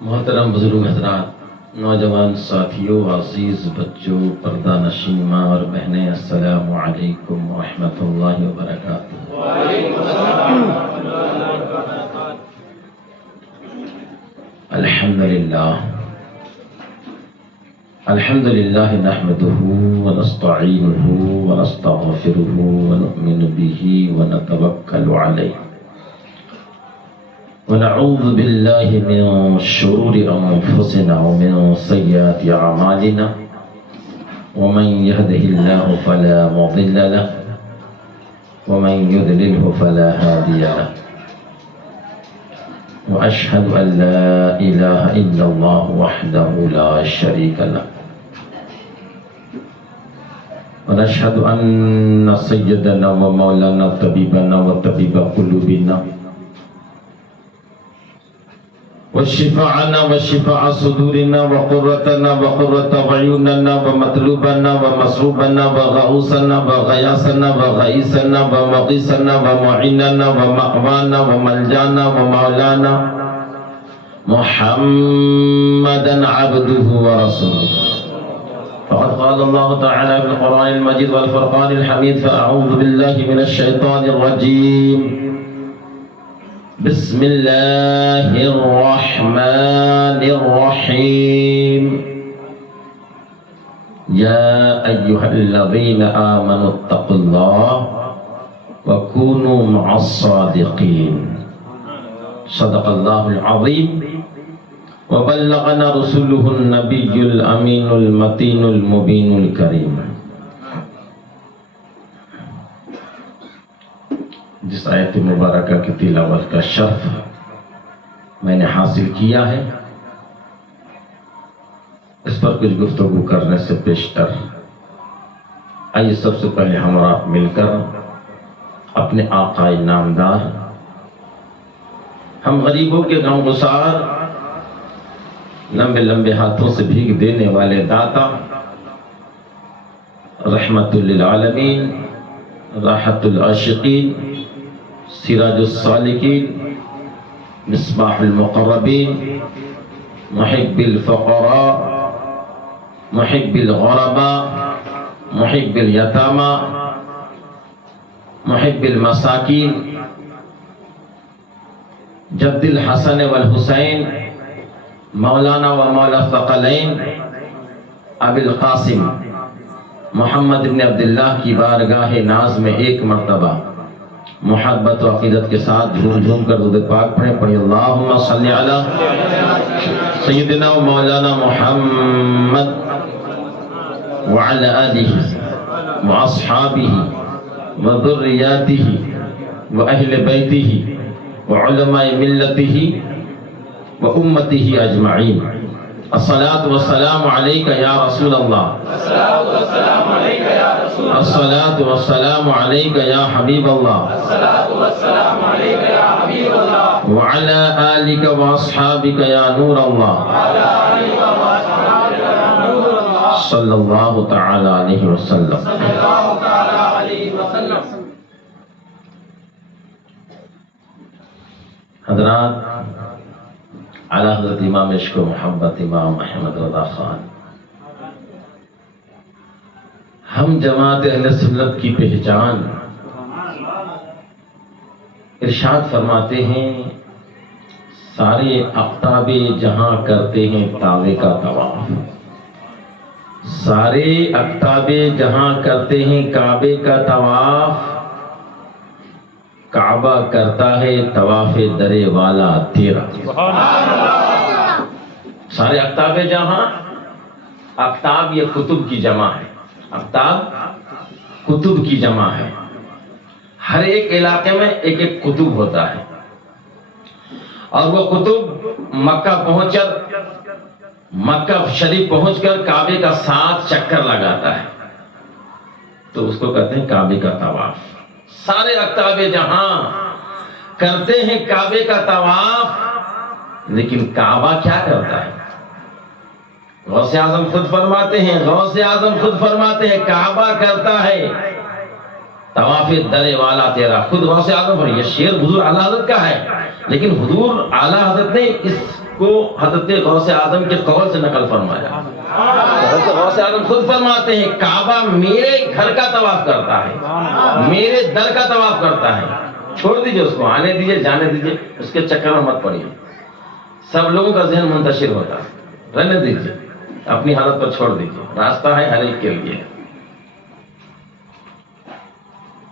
محترم بزرگ حضرات، نوجوان ساتھیوں، عزیز بچوں، پردہ نشین ماں اور بہنیں، السلام علیکم ورحمۃ اللہ وبرکاتہ۔ وعلیکم السلام ورحمۃ اللہ وبرکاتہ۔ الحمد للہ نحمده ونستعینه ونستغفره ونؤمن به ونتوکل علیہ ونعوذ باللہ من شرور انفسنا ومن سیئات اعمالنا ومن يهده الله فلا مضل له ومن يضلله فلا هادي له واشهد ان لا اله الا الله وحده لا شريك له ونشهد ان سيدنا ومولانا طبيبنا وطبيب قلوبنا وشفاعنا وشفاع صدورنا وقرتنا وقرة عيوننا ومطلوبنا ومصروبنا وغوثنا وغياثنا وغيثنا ومغيثنا ومعيننا ومأوانا وملجانا ومولانا محمدا عبده ورسوله. فقد قال الله تعالى في القرآن المجيد والفرقان الحميد: فأعوذ بالله من الشيطان الرجيم، بسم الله الرحمن الرحيم. يا أيها الذين آمنوا اتقوا الله وكونوا مع الصادقين. صدق الله العظيم وبلغنا رسوله النبي الأمين المتين المبين الكريم. جس آیت مبارکہ کی تلاوت کا شرف میں نے حاصل کیا ہے، اس پر کچھ گفتگو کرنے سے پیشتر آئیے سب سے پہلے ہمراہ مل کر اپنے آقا نامدار، ہم غریبوں کے غم گسار، لمبے لمبے ہاتھوں سے بھیگ دینے والے داتا، رحمت للعالمین، راحت العاشقین، سراج السالکین، مصباح المقربین، محب الفقراء، محب الغرباء، محب الیتامى، محب المساکین، جد الحسن والحسین، مولانا و مولا الثقلین ابی القاسم محمد بن عبداللہ کی بارگاہ ناز میں ایک مرتبہ محبت و عقیدت کے ساتھ جھوم جھوم کر درود پاک پڑھیں اللہم صلی علی سیدنا و مولانا محمد وعلی آلہ و اصحابہ و ذریاتہ و اہل بیتہ و علماء ملتہ و امتہ اجمعین. الصلاة والسلام علیکہ یا رسول اللہ، الصلاة والسلام علیکہ یا رسول اللہ، الصلاة والسلام علیکہ یا حبیب اللہ، الصلاة والسلام علیکہ یا حبیب اللہ، وعلی آلک و اصحابک یا نور اللہ، وعلی آلک و اصحابک یا نور اللہ، صلی اللہ تعالی علیہ وسلم. صلی اللہ تعالی علیہ وسلم. حضرات، اعلیٰ حضرت امام عشق و محبت امام احمد رضا خان، ہم جماعت اہل سنت کی پہچان، ارشاد فرماتے ہیں سارے اقطاب جہاں کرتے ہیں کعبے کا طواف، سارے اقطاب جہاں کرتے ہیں کعبے کا طواف، کعبہ کرتا ہے طواف درے والا تیرا. سارے اقطاب جہاں، اقطاب یہ کتب کی جمع ہے، اقطاب کتب کی جمع ہے. ہر ایک علاقے میں ایک ایک کتب ہوتا ہے، اور وہ کتب مکہ پہنچ کر، مکہ شریف پہنچ کر کعبے کا 7 چکر لگاتا ہے، تو اس کو کہتے ہیں کعبے کا طواف. سارے اقطاب جہاں کرتے ہیں کعبے کا طواف، لیکن کعبہ کیا کرتا ہے؟ غوث اعظم خود فرماتے ہیں، غوث اعظم خود فرماتے ہیں کعبہ کرتا ہے طواف درے والا تیرا. خود غوث اعظم پر یہ شعر حضور اعلیٰ حضرت کا ہے، لیکن حضور اعلیٰ حضرت نے اس کو حضرت غوث اعظم کے قول سے نقل فرمایا۔ حضرت غوث اعظم خود فرماتے ہیں کعبہ میرے گھر کا طواف کرتا ہے، میرے در کا طواف کرتا ہے، چھوڑ دیجئے اس کو، آنے دیجئے جانے دیجئے، اس کے چکر میں مت پڑیے۔ سب لوگوں کا ذہن منتشر ہوتا ہے، رہنے دیجئے، اپنی حالت پر چھوڑ دیجئے، راستہ ہے ہر ایک کے لیے۔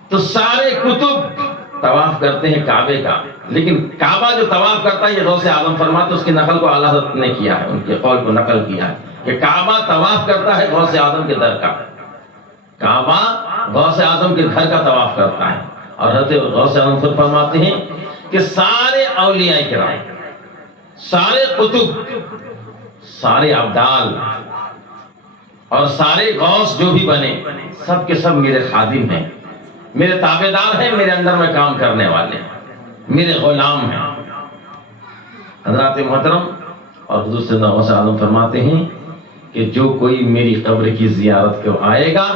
تو سارے کتب طواف کرتے ہیں کعبے کا، لیکن کعبہ جو طواف کرتا ہے یہ غوث اعظم فرماتے، اس کی نقل کو اعلیٰ حضرت نے کیا ہے، ان کے قول کو نقل کیا ہے کہ کعبہ طواف کرتا ہے غوث اعظم کے در کا، کعبہ غوث اعظم کے گھر کا طواف کرتا ہے۔ اور حضرت غوث اعظم خود فرماتے ہیں کہ سارے اولیاء کرام، سارے قطب، سارے ابدال اور سارے غوث جو بھی بنے سب کے سب میرے خادم ہیں، میرے تابعدار ہیں، میرے اندر میں کام کرنے والے ہیں، میرے غلام ہیں۔ حضرات محترم، اور حضور سیدنا غوث اعظم فرماتے ہیں کہ جو کوئی میری قبر کی زیارت کو آئے گا،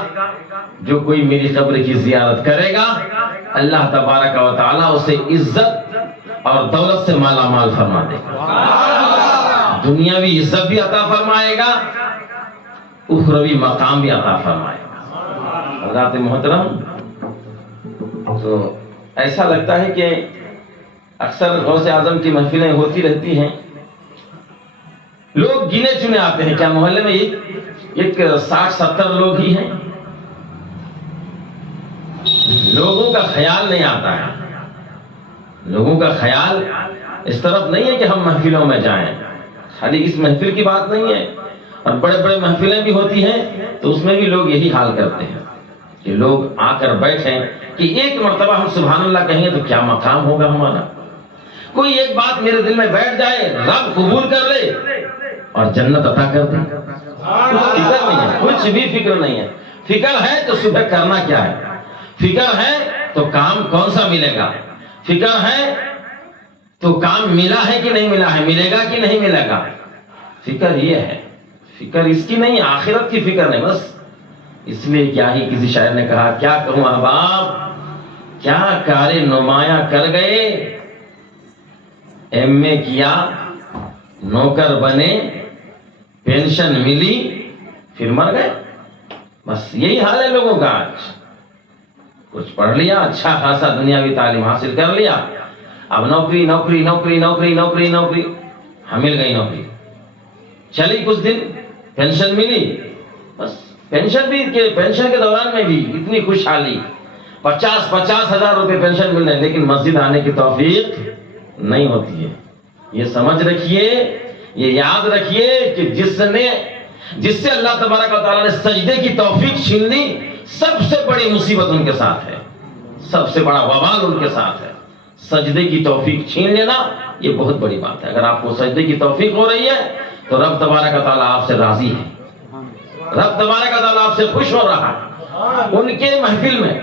جو کوئی میری قبر کی زیارت کرے گا، اللہ تبارک و تعالیٰ اسے عزت اور دولت سے مالا مال فرما دے گا، دنیاوی عزت بھی عطا فرمائے گا، اخروی مقام بھی عطا فرمائے گا۔ حضرات محترم، تو ایسا لگتا ہے کہ اکثر غوث اعظم کی محفلیں ہوتی رہتی ہیں، لوگ گنے چنے آتے ہیں، کیا محلے میں ایک 60-70 لوگ ہی ہیں؟ لوگوں کا خیال نہیں آتا ہے، لوگوں کا خیال اس طرف نہیں ہے کہ ہم محفلوں میں جائیں، خالی اس محفل کی بات نہیں ہے، اور بڑے بڑے محفلیں بھی ہوتی ہیں تو اس میں بھی لوگ یہی حال کرتے ہیں کہ لوگ آ کر بیٹھیں کہ ایک مرتبہ ہم سبحان اللہ کہیں گے تو کیا مقام ہوگا ہمارا، کوئی ایک بات میرے دل میں بیٹھ جائے، رب قبول کر لے اور جنت عطا کر دے۔ کچھ فکر نہیں ہے، کچھ بھی فکر نہیں ہے۔ فکر ہے تو صبح کرنا کیا ہے، فکر ہے تو کام کون سا ملے گا، فکر ہے تو کام ملا ہے کہ نہیں ملا ہے، ملے گا کہ نہیں ملے گا، فکر یہ ہے، فکر اس کی نہیں، آخرت کی فکر نہیں بس۔ اس لیے کیا ہی کسی شاعر نے کہا، کیا کہوں احباب کیا کار نمایاں کر گئے، ایم اے کیا نوکر بنے پینشن ملی پھر مر گئے، بس یہی حال ہے لوگوں کا آج۔ کچھ پڑھ لیا، اچھا خاصا دنیاوی تعلیم حاصل کر لیا، اب نوکری نوکری نوکری نوکری نوکری نوکری، ہاں مل گئی نوکری، چلی کچھ دن پینشن ملی، بس پینشن کے دوران میں بھی اتنی خوشحالی، 50 ہزار روپے پینشن مل رہے، لیکن مسجد آنے کی توفیق نہیں ہوتی ہے۔ یہ سمجھ رکھیے، یہ یاد رکھیے کہ جس سے اللہ تبارک و تعالیٰ نے سجدے کی توفیق چھین لی، سب سے بڑی مصیبت ان کے ساتھ ہے، سب سے بڑا وبال ان کے ساتھ ہے۔ سجدے کی توفیق چھین لینا یہ بہت بڑی بات ہے۔ اگر آپ کو سجدے کی توفیق ہو رہی ہے تو رب تبارک و تعالیٰ آپ سے راضی ہے، رب تبارک و تعالیٰ آپ سے خوش ہو رہا ہے۔ ان کے محفل میں،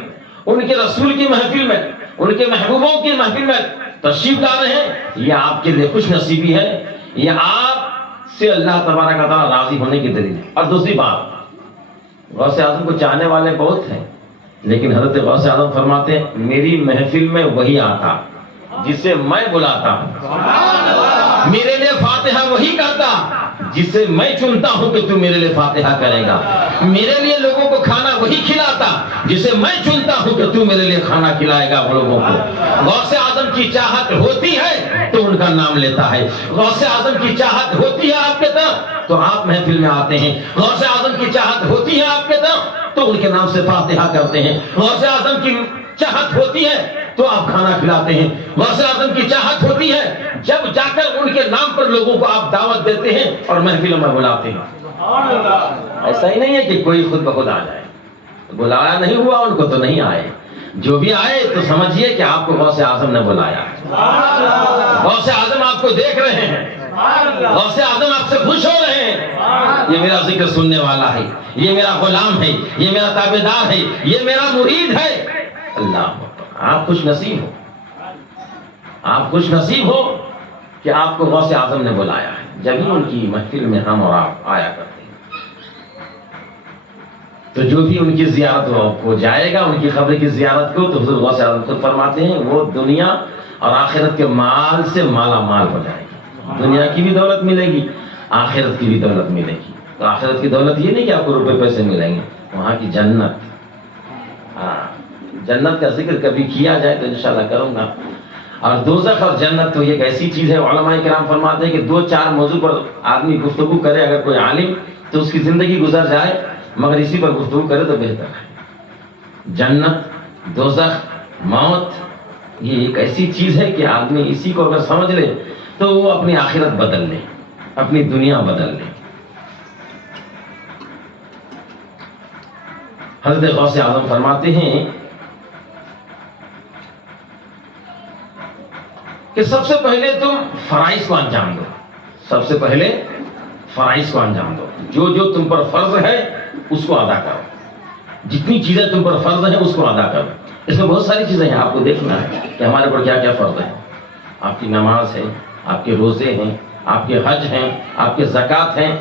ان کے رسول کی محفل میں، ان کے محبوبوں کی محفل میں تشریف لا رہے ہیں، یہ آپ کے لیے خوش نصیبی ہے، یہ آپ سے اللہ تبارک و تعالیٰ راضی ہونے کی دلیل ہے۔ اور دوسری بات، غوث اعظم کو چاہنے والے بہت ہیں، لیکن حضرت غوث اعظم فرماتے ہیں میری محفل میں وہی آتا جسے میں بلاتا ہوں، میرے لیے فاتحہ وہی کرتا جسے میں چنتا ہوں کہ تو میرے لیے فاتحہ کرے گا، میرے لیے لوگوں کو کھانا وہی کھلاتا جسے میں چنتا ہوں کہ تو میرے لیے کھانا کھلائے گا لوگوں کو۔ غوث اعظم کی چاہت ہوتی ہے تو ان کا نام لیتا ہے، غوث اعظم کی چاہت ہوتی ہے آپ کے طرف تو آپ محفل میں آتے ہیں، غوث اعظم کی چاہت ہوتی ہے آپ کے طرف تو ان کے نام سے فاتحہ کرتے ہیں، غوث اعظم کی چاہت ہوتی ہے تو آپ کھانا کھلاتے ہیں، غوث اعظم کی چاہت ہوتی ہے جب جا کر ان کے نام پر لوگوں کو آپ دعوت دیتے ہیں اور محفلوں میں بلاتے ہیں۔ ایسا ہی نہیں ہے کہ کوئی خود بخود آ جائے، بلایا نہیں ہوا ان کو تو نہیں آئے، جو بھی آئے تو سمجھیے کہ آپ کو غوث اعظم نے بلایا، غوث اعظم آپ کو دیکھ رہے ہیں، غوث اعظم آپ سے خوش ہو رہے ہیں، یہ میرا ذکر سننے والا ہے، یہ میرا غلام ہے، یہ میرا تابعدار ہے، یہ میرا مرید ہے۔ اللہ آپ خوش نصیب ہو، آپ خوش نصیب ہو کہ آپ کو غوث اعظم نے بلایا ہے، جب ہی ان کی محفل میں ہم اور آپ آیا کرتے ہیں۔ تو جو بھی ان کی زیارت کو جائے گا، ان کی قبر کی زیارت کو، تو حضور غوث اعظم خود فرماتے ہیں وہ دنیا اور آخرت کے مال سے مالا مال ہو جائے گا۔ دنیا کی بھی دولت ملے گی، آخرت کی بھی دولت ملے گی. تو آخرت کی دولت یہ نہیں کہ آپ کو روپے پیسے ملیں گے، وہاں کی جنت. ہاں، جنت کا ذکر کبھی کیا جائے تو انشاءاللہ کروں گا. اور دوزخ اور جنت تو ایک ایسی چیز ہے، علماء کرام فرماتے ہیں کہ 2-4 موضوع پر آدمی گفتگو کرے، اگر کوئی عالم تو اس کی زندگی گزر جائے، مگر اسی پر گفتگو کرے تو بہتر ہے. جنت، دوزخ، موت، یہ ایک ایسی چیز ہے کہ آدمی اسی کو اگر سمجھ لے تو وہ اپنی آخرت بدل لے، اپنی دنیا بدل لے. حضرت غوث اعظم فرماتے ہیں کہ سب سے پہلے تم فرائض کو انجام دو. سب سے پہلے فرائض کو انجام دو. جو جو تم پر فرض ہے اس کو ادا کرو. جتنی چیزیں تم پر فرض ہیں اس کو ادا کرو. اس میں بہت ساری چیزیں ہیں، آپ کو دیکھنا ہے کہ ہمارے پر کیا کیا فرض ہے. آپ کی نماز ہے، آپ کے روزے ہیں، آپ کے حج ہیں، آپ کے زکوٰۃ ہیں.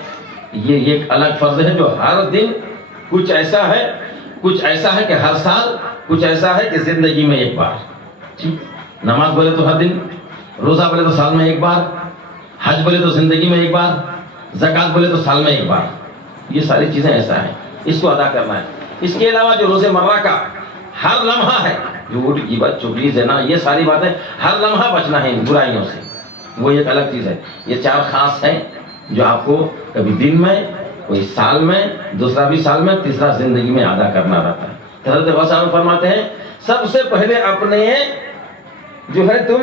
یہ ایک الگ فرض ہے جو ہر دن کچھ ایسا ہے کہ ہر سال، کچھ ایسا ہے کہ زندگی میں ایک بار. ٹھیک، نماز بولے تو ہر دن، روزہ بولے تو سال میں ایک بار، حج بولے تو زندگی میں ایک بار، زکوٰۃ بولے تو سال میں ایک بار. یہ ساری چیزیں ایسا ہیں، اس کو ادا کرنا ہے. اس کے علاوہ جو روز مرہ کا ہر لمحہ ہے، جھوٹ، غیبت، چغلی، زنا، یہ ساری باتیں ہر لمحہ بچنا ہے ان برائیوں سے، وہ ایک الگ چیز ہے. یہ 4 خاص ہیں جو آپ کو کبھی دن میں، کوئی سال میں، دوسرا بھی سال میں، تیسرا زندگی میں ادا کرنا رہتا ہے. حضرت غوث اعظم فرماتے ہیں سب سے پہلے اپنے جو ہے تم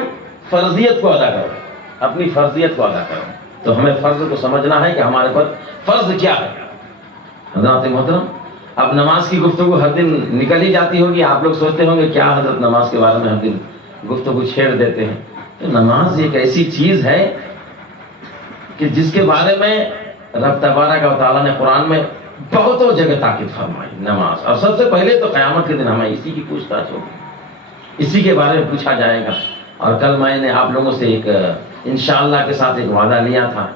فرضیت کو ادا کرو، اپنی فرضیت کو ادا کرو. تو ہمیں فرض کو سمجھنا ہے کہ ہمارے پر فرض کیا ہے. حضرات محترم، اب نماز کی گفتگو ہر دن نکل ہی جاتی ہوگی. آپ لوگ سوچتے ہوں گے کیا حضرت نماز کے بارے میں ہر دن گفتگو چھیڑ دیتے ہیں. تو نماز ایک ایسی چیز ہے کہ جس کے بارے میں رب تبارک و تعالیٰ نے قرآن میں بہتوں جگہ تاکید فرمائی. نماز، اور سب سے پہلے تو قیامت کے دن ہمیں اسی کی پوچھ تاچھ ہوگی، اسی کے بارے میں پوچھا جائے گا. اور کل میں نے آپ لوگوں سے ایک انشاءاللہ کے ساتھ ایک وعدہ لیا تھا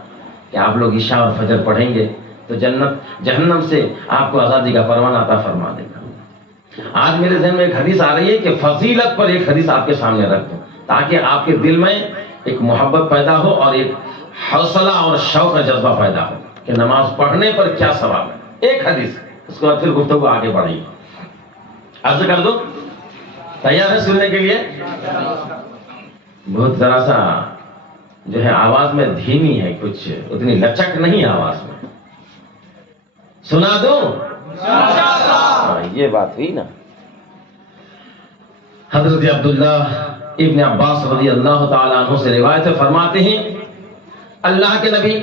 کہ آپ لوگ عشاء اور فجر پڑھیں گے تو جنت جہنم سے آپ کو آزادی کا پروانہ عطا فرما دے گا. آج میرے ذہن میں ایک حدیث آ رہی ہے کہ فضیلت پر ایک حدیث آپ کے سامنے رکھ دوں تاکہ آپ کے دل میں ایک محبت پیدا ہو اور ایک حوصلہ اور شوق کا جذبہ پیدا ہو کہ نماز پڑھنے پر کیا ثواب ہے. ایک حدیث، اس کے بعد پھر گفتگو آگے بڑھیں گے. عرض کر دو، تیار ہے سننے کے لیے؟ بہت ذرا سا جو ہے آواز میں دھیمی ہے، کچھ اتنی لچک نہیں آواز میں. سنا دوں؟ یہ بات ہوئی نا. حضرت عبداللہ ابن عباس رضی اللہ تعالیٰ عنہ سے روایت فرماتے ہیں اللہ کے نبی،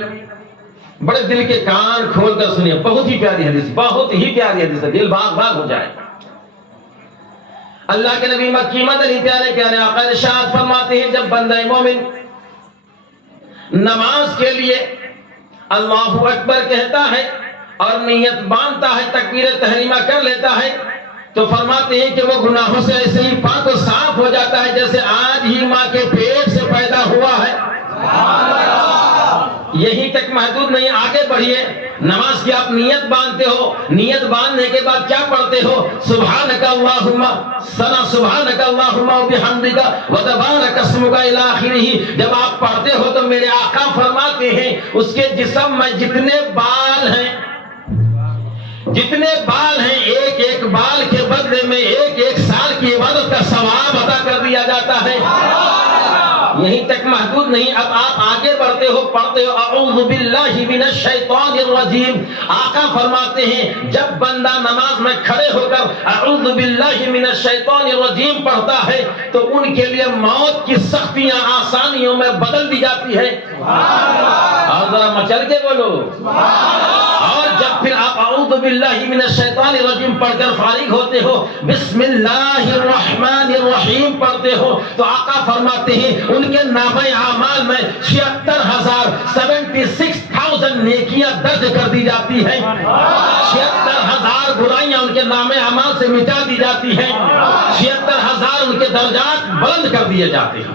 بڑے دل کے کان کھول کر سنیے، بہت ہی پیاری حدیث، بہت ہی پیاری حدیث ہے، دل باغ باغ ہو جائے. اللہ کے نبی مکی مدنی پیارے پیارے آقا ارشاد فرماتے ہیں جب بندہ مومن نماز کے لیے اللہ اکبر کہتا ہے اور نیت باندھتا ہے، تکبیر تحریمہ کر لیتا ہے، تو فرماتے ہیں کہ وہ گناہوں سے ایسے ہی پاک و صاف ہو جاتا ہے جیسے آج ہی ماں کے پیٹ سے پیدا ہوا ہے. یہی تک محدود نہیں، آگے بڑھیے. نماز کی آپ نیت باندھتے ہو، نیت باندھنے کے بعد کیا پڑھتے ہو؟ سبحانک اللہم، ثنا سبحانک اللہم و بحمدک و تبارک اسمک الی آخرہ. جب آپ پڑھتے ہو تو میرے آقا فرماتے ہیں اس کے جسم میں جتنے بال ہیں، ایک ایک بال کے بدلے میں 1 سال کی عبادت کا ثواب عطا کر دیا جاتا ہے. یہیں تک محدود نہیں، اب آپ آگے بڑھتے ہو، پڑھتے ہو اعوذ باللہ من الشیطان الرجیم. آقا فرماتے ہیں جب بندہ نماز میں کھڑے ہو کر اعوذ باللہ من الشیطان الرجیم پڑھتا ہے تو ان کے لیے موت کی سختیاں آسانیوں میں بدل دی جاتی ہے. اور ذرا مچل کے بولو. اور جب پھر آپ اعوذ باللہ من الشیطان الرجیم پڑھ کر فارغ ہوتے ہو، بسم اللہ الرحمن الرحیم پڑھتے ہو، تو آقا فرماتے ہیں ان کے نامہ اعمال میں 76,000 نیکیاں درج کر دی جاتی ہیں. 76,000 برائیاں ان کے نامہ اعمال سے مٹا دی جاتی ہیں. 76,000 ان کے درجات بلند کر دیے جاتے ہیں.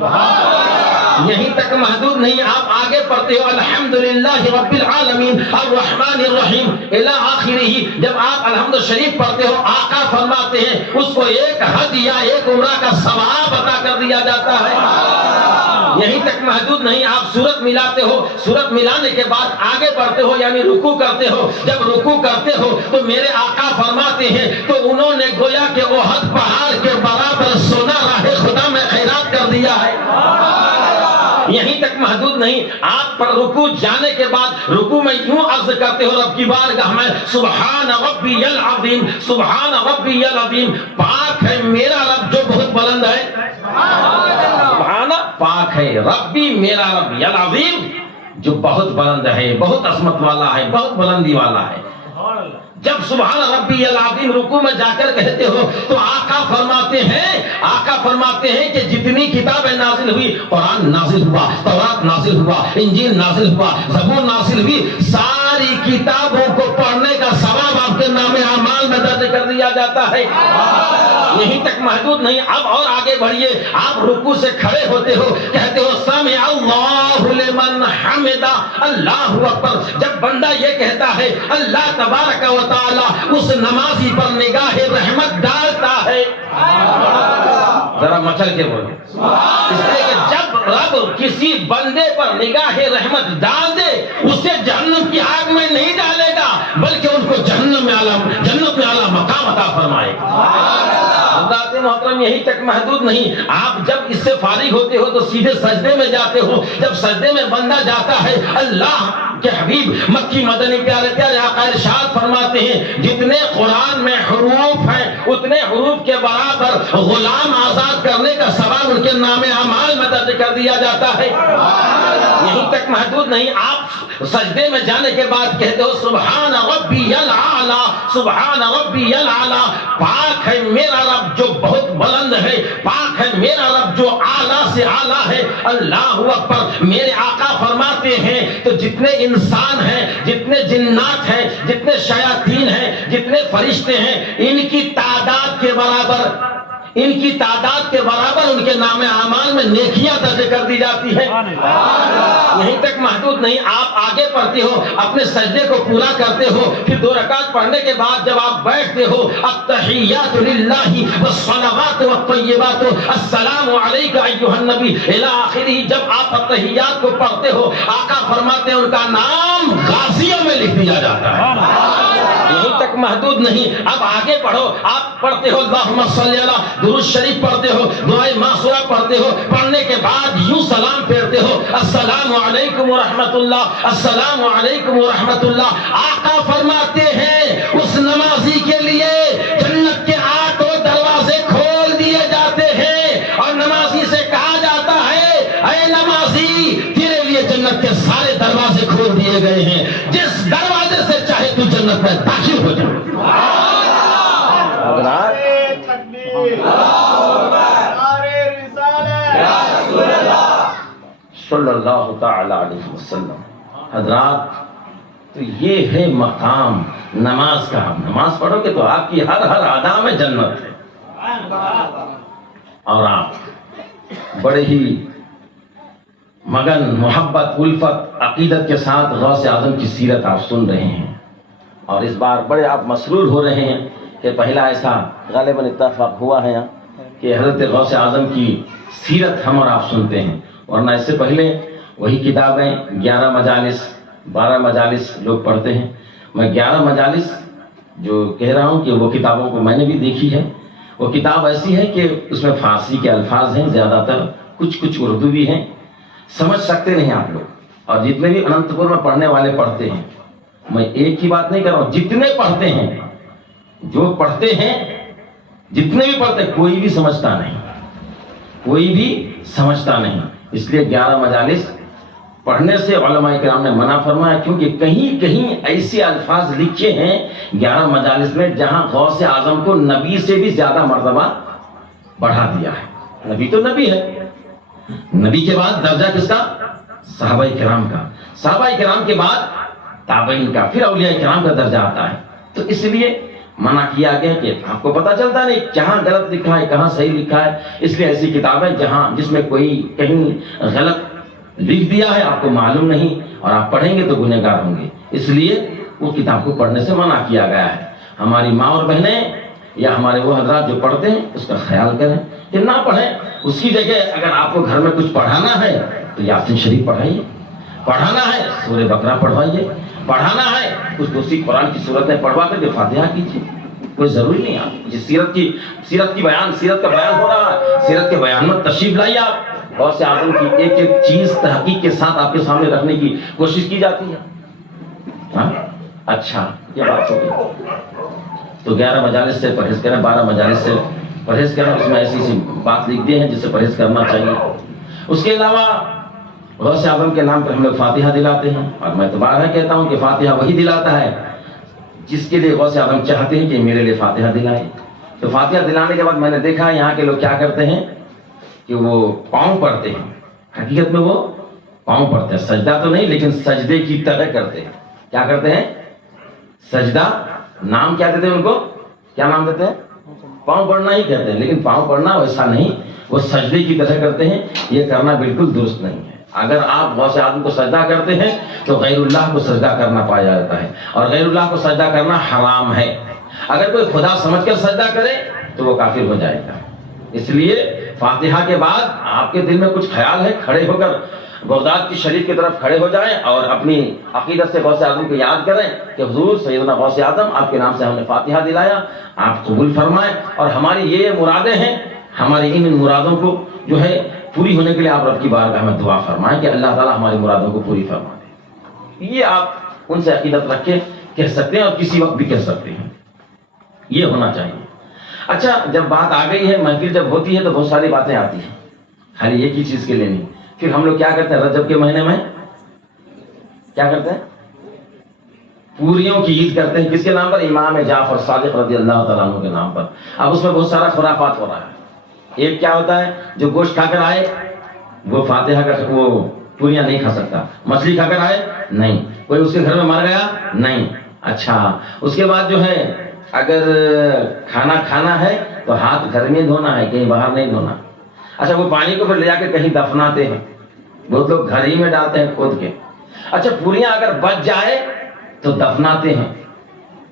یہیں تک محدود نہیں، آپ آگے پڑھتے ہو الحمدللہ رب العالمین الرحمن الرحیم الی آخرہ. جب آپ الحمد شریف پڑھتے ہو آقا فرماتے ہیں اس کو 1 حج یا 1 عمرہ کا ثواب عطا کر دیا جاتا ہے. یہیں تک محدود نہیں، آپ صورت ملاتے ہو، صورت ملانے کے بعد آگے بڑھتے ہو، یعنی رکوع کرتے ہو، جب رکوع کرتے ہو تو میرے آقا فرماتے ہیں تو انہوں نے گویا کہ احد پہاڑ کے برابر سونا راہ خدا میں خیرات کر دیا ہے۔ یہیں تک محدود نہیں، آپ پر رکوع جانے کے بعد رکوع میں یوں عرض کرتے ہو رب کی بارگاہ میں سبحان ربی العظیم، سبحان ربی العظیم، پاک ہے میرا رب جو بہت بلند ہے، سبحان پاک ہے ربی میرا رب العظیم جو بہت بلند ہے، بہت عظمت والا ہے، بہت بلندی والا ہے۔ جب سبحان ربی العظیم رکوع میں جا کر کہتے ہو تو آقا فرماتے ہیں کہ جتنی کتابیں نازل ہوئی، قرآن نازل ہوا، تورات نازل ہوا، انجیل نازل ہوا، زبور نازل ہوئی، ساری کتابوں کو پڑھنے کا ثواب آپ کے نام اعمال میں درج کر دیا جاتا ہے۔ یہیں تک محدود نہیں، اب اور آگے بڑھیے، آپ رکوع سے کھڑے ہوتے ہو، کہتے ہو سمع اللہ لمن حمدہ، اللہ اکبر۔ جب بندہ یہ کہتا ہے اللہ تبارک و تعالی اس نمازی پر نگاہ رحمت ڈالتا ہے، ذرا مچل کے بولو، اس لیے کہ جب رب کسی بندے پر نگاہ رحمت ڈال دے اسے جہنم کی آگ میں نہیں ڈالے گا بلکہ ان کو جنت میں اعلیٰ مقام عطا فرمائے گا۔ حضرات محترم یہیں تک محدود نہیں، آپ جب اس سے فارغ ہوتے ہو تو سیدھے سجدے میں جاتے ہو، جب سجدے میں بندہ جاتا ہے اللہ کے حبیب مکی مدنی پیارے پیارے آقا ارشاد فرماتے ہیں جتنے قرآن میں حروف ہیں اتنے حروف کے برابر غلام آزاد کرنے کا ثواب ان کے نام اعمال میں درج کر دیا جاتا ہے۔ یہیں تک محدود نہیں، آپ سجدے میں جانے کے بعد کہتے ہو سبحان ربی العالی، سبحان ربی العالی، پاک ہے میرا رب جو بہت بلند ہے، پاک ہے میرا رب جو اعلیٰ سے اعلیٰ ہے، اللہ اکبر۔ میرے آقا فرماتے ہیں تو جتنے انسان ہیں، جتنے جنات ہیں، جتنے شیاطین ہیں، جتنے فرشتے ہیں، ان کی تعداد کے برابر ان کے نام اعمال میں نیکیاں درج کر دی جاتی ہیں۔ یہیں تک محدود نہیں، آپ آگے پڑھتے ہو، اپنے سجدے کو پورا کرتے ہو، پھر 2 رکعت پڑھنے کے بعد جب آپ بیٹھتے ہو التحیات للہ والصلوات والطیبات السلام علیک ایھا النبی الی آخرہ، جب آپ التحیات کو پڑھتے ہو آقا فرماتے ہیں ان کا نام غازیوں میں لکھ دیا جاتا ہے۔ یہیں تک محدود نہیں، اب آگے پڑھو، آپ پڑھتے ہو اللہم صلی اللہ، درود شریف پڑھتے ہو، دعائے معصورہ پڑھتے ہو، پڑھنے کے بعد یوں سلام پھیرتے ہو السلام علیکم ورحمۃ اللہ، السلام علیکم ورحمۃ اللہ۔ آقا فرماتے ہیں اس نمازی کے لیے جنت کے 8 دروازے کھول دیے جاتے ہیں اور نمازی سے کہا جاتا ہے اے نمازی تیرے لیے جنت کے سارے دروازے کھول دیے گئے ہیں، جس دروازے سے چاہے تو جنت میں داخل ہو جائے۔ صلی اللہ تعالی علیہ وسلم۔ حضرات تو یہ ہے مقام نماز کا، نماز پڑھو گے تو آپ کی ہر ادا میں جنت ہے، اور آپ بڑے ہی مگن محبت الفت عقیدت کے ساتھ غوث اعظم کی سیرت آپ سن رہے ہیں، اور اس بار بڑے آپ مسرور ہو رہے ہیں کہ پہلا ایسا غالباً اتفاق ہوا ہے کہ حضرت غوث اعظم کی سیرت ہم اور آپ سنتے ہیں، ورنہ اس سے پہلے وہی کتابیں 11 مجالس 12 مجالس لوگ پڑھتے ہیں۔ میں 11 مجالس جو کہہ رہا ہوں کہ وہ کتابوں کو میں نے بھی دیکھی ہے، وہ کتاب ایسی ہے کہ اس میں فارسی کے الفاظ ہیں زیادہ تر، کچھ اردو بھی ہیں، سمجھ سکتے نہیں آپ لوگ، اور جتنے بھی اننت پور میں پڑھنے والے پڑھتے ہیں، میں ایک ہی بات نہیں کر رہا ہوں، جتنے پڑھتے ہیں، جو پڑھتے ہیں، جتنے بھی پڑھتے ہیں، کوئی بھی سمجھتا نہیں، اس لیے 11 مجالس پڑھنے سے علماء کرام نے منع فرمایا، کیونکہ کہیں ایسے الفاظ لکھے ہیں 11 مجالس میں جہاں غوث اعظم کو نبی سے بھی زیادہ مرتبہ بڑھا دیا ہے۔ نبی تو نبی ہے، نبی کے بعد درجہ کس کا؟ صحابہ کرام کا، صحابہ کرام کے بعد تابعین کا، پھر اولیاء کرام کا درجہ آتا ہے، تو اس لیے منع کیا گیا کہ آپ کو پتہ چلتا نہیں کہاں غلط لکھا ہے کہاں صحیح لکھا ہے، اس لیے ایسی کتابیں جس میں کوئی کہیں غلط لکھ دیا ہے آپ کو معلوم نہیں اور آپ پڑھیں گے تو گنہگار ہوں گے، اس لیے وہ کتاب کو پڑھنے سے منع کیا گیا ہے۔ ہماری ماں اور بہنیں یا ہمارے وہ حضرات جو پڑھتے ہیں اس کا خیال کریں کہ نہ پڑھیں. اس کی جگہ اگر آپ کو گھر میں کچھ پڑھانا ہے تو یاسین شریف پڑھائیے، پڑھانا ہے سورہ بقرہ پڑھوائیے، پڑھانا ہے کچھ دوسری قرآن کی صورتیں پڑھوا کر کے فاتحہ کیجیے. کوئی ضروری نہیں. آپ جس سیرت کا بیان ہو رہا ہے، سیرت کے بیان میں تشریف لائیے. آپ بہت سے آدم کی ایک ایک چیز تحقیق کے ساتھ آپ کے سامنے رکھنے کی کوشش کی جاتی ہے. اچھا یہ بات ہو گئی. تو 11 مجالس سے پرہیز کریں، 12 مجالس سے پرہیز کریں. اس میں ایسی سی بات لکھ دی ہے جس سے پرہیز کرنا چاہیے. اس کے علاوہ غوث اعظم کے نام پر ہم لوگ فاتحہ دلاتے ہیں، اور میں دوبارہ کہتا ہوں کہ فاتحہ وہی دلاتا ہے جس کے لیے غوث اعظم چاہتے ہیں کہ میرے لیے فاتحہ دلائے. تو فاتحہ دلانے کے بعد میں نے دیکھا یہاں کے لوگ کیا کرتے ہیں کہ وہ پاؤں پڑتے ہیں. حقیقت میں وہ پاؤں پڑتے ہیں، سجدہ تو نہیں لیکن سجدے کی طرح کرتے ہیں. کیا کرتے ہیں؟ سجدہ. نام کیا دیتے ہیں ان کو؟ کیا نام دیتے ہیں؟ پاؤں پڑنا ہی کہتے ہیں، لیکن پاؤں پڑنا ویسا نہیں، وہ سجدے کی طرح کرتے ہیں. یہ کرنا بالکل درست نہیں ہے. اگر آپ غوث اعظم کو سجدہ کرتے ہیں تو غیر اللہ کو سجدہ کرنا پایا جاتا ہے، اور غیر اللہ کو سجدہ کرنا حرام ہے. اگر کوئی خدا سمجھ کر سجدہ کرے تو وہ کافر ہو جائے گا. اس لیے فاتحہ کے بعد آپ کے دل میں کچھ خیال ہے، کھڑے ہو کر بغداد کی شریف کی طرف کھڑے ہو جائیں اور اپنی عقیدت سے غوث اعظم کو یاد کریں کہ حضور سیدنا غوث اعظم آپ کے نام سے ہم نے فاتحہ دلایا، آپ قبول فرمائیں. اور ہماری یہ مرادیں ہیں، ہماری ان مرادوں کو جو ہے پوری ہونے کے لیے آپ رب کی بارگاہ میں دعا فرمائیں کہ اللہ تعالیٰ ہماری مرادوں کو پوری فرما دے. یہ آپ ان سے عقیدت رکھ کے کہہ سکتے ہیں اور کسی وقت بھی کہہ سکتے ہیں. یہ ہونا چاہیے. اچھا جب بات آ گئی ہے، محفل جب ہوتی ہے تو بہت ساری باتیں آتی ہیں، خالی ایک ہی چیز کے لیے نہیں. پھر ہم لوگ کیا کرتے ہیں رجب کے مہینے میں؟ کیا کرتے ہیں؟ پوریوں کی عید کرتے ہیں. کس کے نام پر؟ امام جعفر صادق رضی اللہ تعالیٰ عنہ کے نام پر. اب اس میں بہت سارا خرافات ہو رہا ہے. ایک کیا ہوتا ہے، جو گوشت کھا کر آئے وہ فاتحہ کا وہ پوریاں نہیں کھا سکتا. مچھلی کھا کر آئے نہیں. کوئی اس کے گھر میں مر گیا نہیں. اچھا اس کے بعد جو ہے اگر کھانا ہے تو ہاتھ گھر میں دھونا ہے، کہیں باہر نہیں دھونا. اچھا وہ پانی کو پھر لے جا کے کہیں دفناتے ہیں، بہت لوگ گھر ہی میں ڈالتے ہیں کھود کے. اچھا پوریاں اگر بچ جائے تو دفناتے ہیں،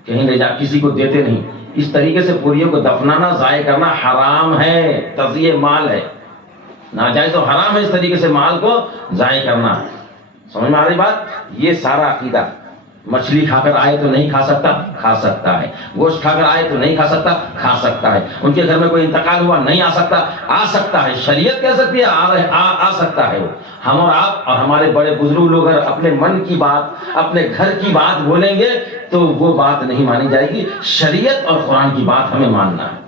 کہیں لے جا، کسی کو دیتے نہیں. اس طریقے سے پوریوں کو دفنانا، ضائع کرنا حرام ہے. تضیع مال ہے، ناجائز و حرام ہے اس طریقے سے مال کو ضائع کرنا. سمجھ میں آ رہی بات؟ یہ سارا عقیدہ. مچھلی کھا کر آئے تو نہیں کھا سکتا، کھا سکتا ہے. گوشت کھا کر آئے تو نہیں کھا سکتا، کھا سکتا ہے. ان کے گھر میں کوئی انتقال ہوا نہیں آ سکتا، آ سکتا ہے. شریعت کہہ سکتی ہے آ سکتا ہے. وہ ہم اور آپ اور ہمارے بڑے بزرگ لوگ اگر اپنے من کی بات، اپنے گھر کی بات بولیں گے تو وہ بات نہیں مانی جائے گی. شریعت اور قرآن کی بات ہمیں ماننا ہے.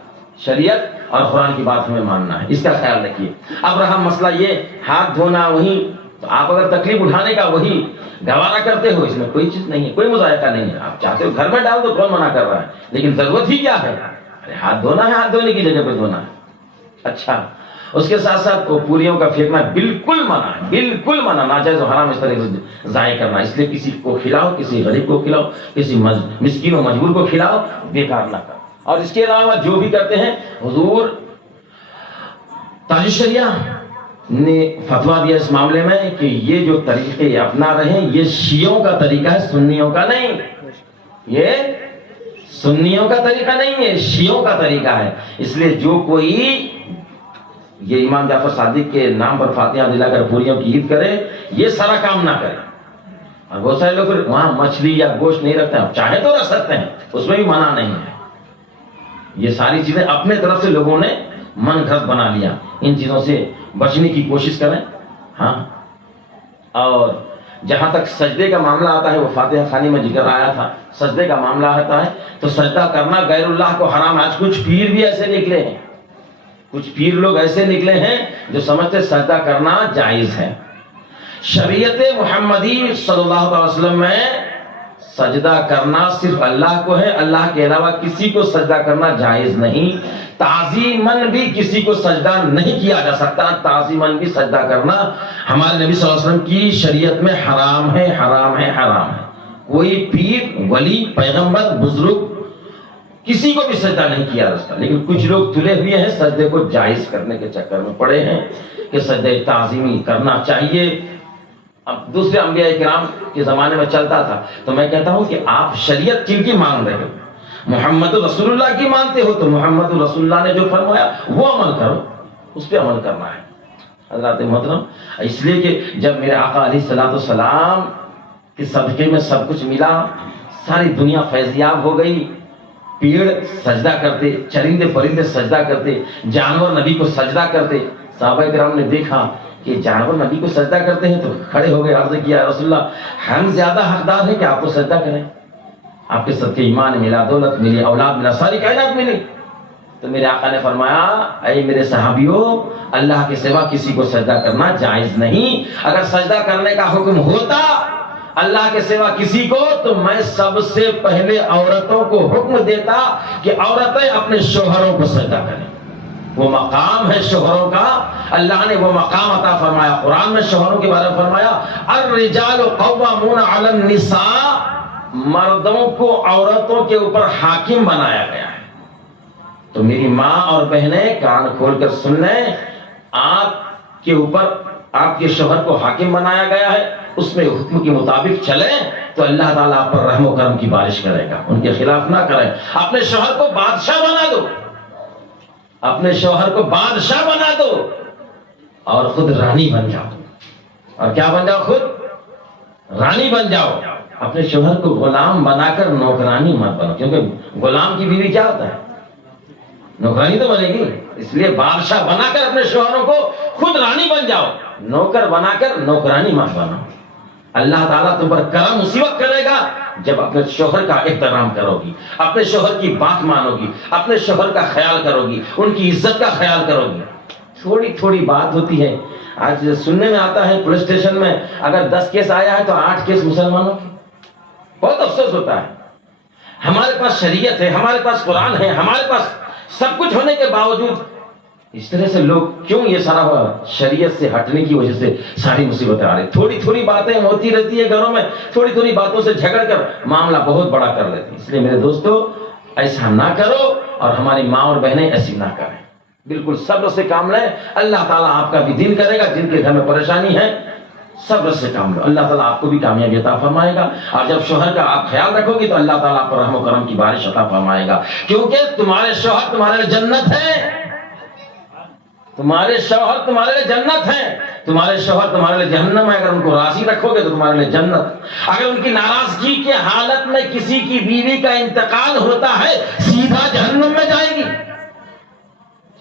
شریعت اور قرآن کی بات ہمیں ماننا ہے. اس کا خیال رکھیے. اب رہا مسئلہ یہ ہاتھ دھونا، وہی آپ اگر تکلیف اٹھانے کا وہی گوارا کرتے ہو، اس میں کوئی چیز نہیں ہے، کوئی مذائقہ نہیں ہے. آپ چاہتے ہو گھر میں ڈال دو، کون منع کر رہا ہے؟ لیکن ضرورت ہی کیا ہے؟ ہاتھ دھونا ہے، ہاتھ دھونے کی جگہ پہ دھونا ہے. اچھا اس کے ساتھ ساتھ وہ پوریوں کا پھینکنا بالکل منع ہے، بالکل منع. ناجائز و حرام اس طرح سے ضائع کرنا. اس لیے کسی کو کھلاؤ، کسی غریب کو کھلاؤ، کسی مسکین و مجبور کو کھلاؤ، بیکار نہ کرو. اور اس کے علاوہ جو بھی کرتے ہیں، حضور تاج الشریعہ نے فتویٰ دیا اس معاملے میں کہ یہ جو طریقے اپنا رہے ہیں یہ شیعوں کا طریقہ ہے، سنیوں کا نہیں. یہ سنیوں کا طریقہ نہیں ہے، شیعوں کا طریقہ ہے. اس لیے جو کوئی یہ امام جعفر صادق کے نام پر فاتحہ دلا کر پوریوں کی عید کرے، یہ سارا کام نہ کرے. اور بہت سارے لوگ پھر وہاں مچھلی یا گوشت نہیں رکھتے ہیں، چاہے تو رکھ سکتے ہیں، اس میں بھی منع نہیں ہے. یہ ساری چیزیں اپنے طرف سے لوگوں نے من گھڑت بنا لیا. ان چیزوں سے بچنے کی کوشش کریں. ہاں اور جہاں تک سجدے کا معاملہ آتا ہے، وہ فاتحہ خانی میں ذکر آیا تھا، سجدے کا معاملہ آتا ہے تو سجدہ کرنا غیر اللہ کو حرام. آج کچھ پیر بھی ایسے نکلے ہیں، کچھ پیر لوگ ایسے نکلے ہیں جو سمجھتے سجدہ کرنا جائز ہے. شریعت محمدی صلی اللہ علیہ وسلم میں سجدہ کرنا صرف اللہ کو ہے، اللہ کے علاوہ کسی کو سجدہ کرنا جائز نہیں. تعظیماً بھی کسی کو سجدہ نہیں کیا جا سکتا. تعظیماً بھی سجدہ کرنا ہمارے نبی صلی اللہ علیہ وسلم کی شریعت میں حرام ہے، حرام ہے، حرام ہے. کوئی پیر، ولی، پیغمبر، بزرگ کسی کو بھی سجدہ نہیں کیا جا سکتا. لیکن کچھ لوگ تلے ہوئے ہیں، سجدے کو جائز کرنے کے چکر میں پڑے ہیں کہ سجدہ تعظیمی کرنا چاہیے. اب دوسرے انبیاء کرام کے زمانے میں چلتا تھا. تو میں کہتا ہوں کہ آپ شریعت کن کی مان رہے ہو؟ محمد رسول اللہ کی مانتے ہو تو محمد رسول اللہ نے جو فرمایا وہ عمل کرو، اس پہ عمل کرنا ہے حضرات محترم۔ اس لیے کہ جب میرے آقا علیہ الصلوۃ والسلام کے صدقے میں سب کچھ ملا، ساری دنیا فیضیاب ہو گئی، پیڑ سجدہ کرتے، چرندے پرندے سجدہ کرتے، جانور نبی کو سجدہ کرتے، صحابہ کرام نے دیکھا کہ جانور نبی کو سجدہ کرتے ہیں تو کھڑے ہو گئے، عرض کیا رسول اللہ ہم زیادہ حقدار ہیں کہ آپ کو سجدہ کریں، آپ کے صدقے ایمان ملا، دولت ملی، اولاد ملا، ساری کائنات ملی۔ تو میرے آقا نے فرمایا اے میرے صحابیوں، اللہ کے سوا کسی کو سجدہ کرنا جائز نہیں، اگر سجدہ کرنے کا حکم ہوتا اللہ کے سوا کسی کو تو میں سب سے پہلے عورتوں کو حکم دیتا کہ عورتیں اپنے شوہروں کو سجدہ کریں، وہ مقام ہے شوہروں کا، اللہ نے وہ مقام عطا فرمایا، قرآن میں شوہروں کے بارے میں فرمایا الرجال قوامون علی النساء، مردوں کو عورتوں کے اوپر حاکم بنایا گیا ہے۔ تو میری ماں اور بہنیں کان کھول کر سن لیں، آپ کے اوپر آپ کے شوہر کو حاکم بنایا گیا ہے، اس میں حکم کے مطابق چلیں تو اللہ تعالیٰ آپ پر رحم و کرم کی بارش کرے گا، ان کے خلاف نہ کریں۔ اپنے شوہر کو بادشاہ بنا دو، اپنے شوہر کو بادشاہ بنا دو اور خود رانی بن جاؤ، اور کیا بن جاؤ؟ خود رانی بن جاؤ۔ اپنے شوہر کو غلام بنا کر نوکرانی مت بنو، کیونکہ غلام کی بیوی کیا ہوتا ہے؟ نوکرانی تو بنے گی، اس لیے بادشاہ بنا کر اپنے شوہروں کو خود رانی بن جاؤ، نوکر بنا کر نوکرانی مت بنو۔ اللہ تعالیٰ تم پر کرم اسی وقت کرے گا جب اپنے شوہر کا احترام کرو گی، اپنے شوہر کی بات مانو گی، اپنے شوہر کا خیال کرو گی، ان کی عزت کا خیال کرو گی۔ تھوڑی تھوڑی بات ہوتی ہے، آج سننے میں آتا ہے پولیس اسٹیشن میں اگر 10 کیس آیا ہے تو 8 کیس مسلمانوں کے، بہت افسوس ہوتا ہے۔ ہمارے پاس شریعت ہے، ہمارے پاس قرآن ہے، ہمارے پاس سب کچھ ہونے کے باوجود اس طرح سے لوگ کیوں یہ سارا شریعت سے ہٹنے کی وجہ سے ساری مصیبتیں آ رہی، تھوڑی تھوڑی باتیں ہوتی رہتی ہے گھروں میں، تھوڑی تھوڑی باتوں سے جھگڑ کر معاملہ بہت بڑا کر لیتے ہیں۔ اس لیے میرے دوستو ایسا نہ کرو اور ہماری ماں اور بہنیں ایسی نہ کریں، بالکل صبر سے کام لیں، اللہ تعالیٰ آپ کا بھی دین کرے گا، جن کے گھر میں پریشانی ہے صبر سے کام لو، اللہ تعالیٰ آپ کو بھی کامیابی عطا فرمائے گا، اور جب شوہر کا آپ خیال رکھو گے تو اللہ تعالیٰ آپ پر رحم و کرم کی بارش عطا فرمائے گا، کیونکہ تمہارے شوہر تمہارے لیے جنت ہے، تمہارے شوہر تمہارے لیے جنت ہے، تمہارے شوہر تمہارے لیے جہنم ہے، اگر ان کو راضی رکھو گے تو تمہارے لیے جنت، اگر ان کی ناراضگی کے حالت میں کسی کی بیوی کا انتقال ہوتا ہے سیدھا جہنم میں جائے گی۔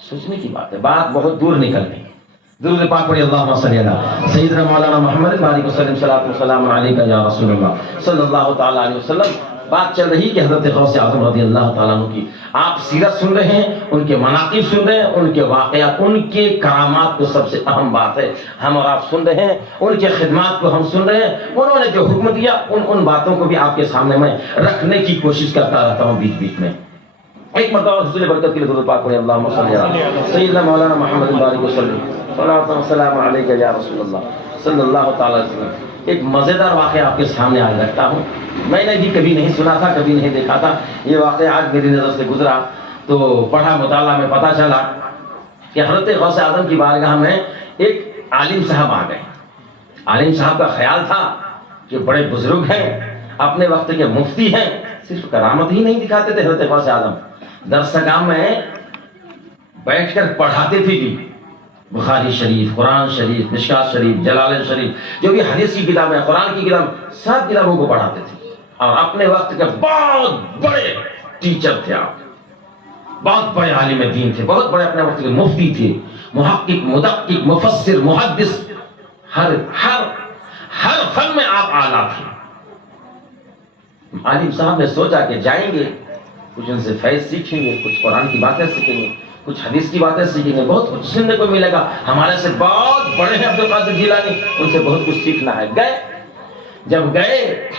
سوچنے کی بات ہے، بات بہت دور نکل گئی۔ درود پاک پڑھی، اللہم صلی علی سیدنا مولانا محمد بارک وسلم، صلاۃ والسلام علیکہ یا رسول اللہ صلی اللہ تعالی علیہ وسلم۔ بات چل رہی کہ حضرت غوث اعظم رضی اللہ تعالیٰ عنہ کی آپ سیرت سن رہے ہیں، ان کے مناقب سن رہے ہیں، ان کے واقعات، ان کے کرامات کو سب سے اہم بات ہے ہم اور آپ سن رہے ہیں، ان کے خدمات کو ہم سن رہے ہیں، انہوں نے جو حکم دیا ان باتوں کو بھی آپ کے سامنے میں رکھنے کی کوشش کرتا رہتا ہوں بیچ بیچ میں۔ ایک مرتبہ حضور برکت کے لیے درود پاک پڑھیں، اللہم صلی علی سیدنا مولانا محمد بارک وسلم، صلاۃ والسلام علیکہ یا رسول اللہ صلی اللہ تعالی علیہ وسلم۔ ایک مزیدار واقعہ آپ کے سامنے آج رکھتا ہوں، میں نے بھی کبھی نہیں سنا تھا، کبھی نہیں دیکھا تھا، یہ واقعہ آج میری نظر سے گزرا تو پڑھا مطالعہ میں پتہ چلا کہ حضرت غوث اعظم کی بارگاہ میں ایک عالم صاحب آ گئے۔ عالم صاحب کا خیال تھا کہ بڑے بزرگ ہیں، اپنے وقت کے مفتی ہیں، صرف کرامت ہی نہیں دکھاتے تھے حضرت غوث اعظم، درسگاہ میں بیٹھ کر پڑھاتے تھے بھی، بخاری شریف، قرآن شریف، مشکات شریف، جلالین شریف، جو بھی حدیث کی کتاب ہے، قرآن کی کتاب، سب کتابوں کو پڑھاتے تھے، اور اپنے وقت کے بہت بڑے ٹیچر تھے آپ، بہت بڑے عالم دین تھے، بہت بڑے اپنے وقت کے مفتی تھے، محقق، مدقق، مفسر، محدث، ہر فن میں آپ اعلیٰ تھے۔ عالم صاحب نے سوچا کہ جائیں گے، کچھ ان سے فیض سیکھیں گے، کچھ قرآن کی باتیں سیکھیں گے، کچھ حدیث کی باتیں سیکھیں گے، بہت کچھ سننے کو ملے گا، ہمارے سے بہت بڑے ہیں عبد القادر جیلانی، ان سے بہت کچھ سیکھنا ہے۔ جب گئے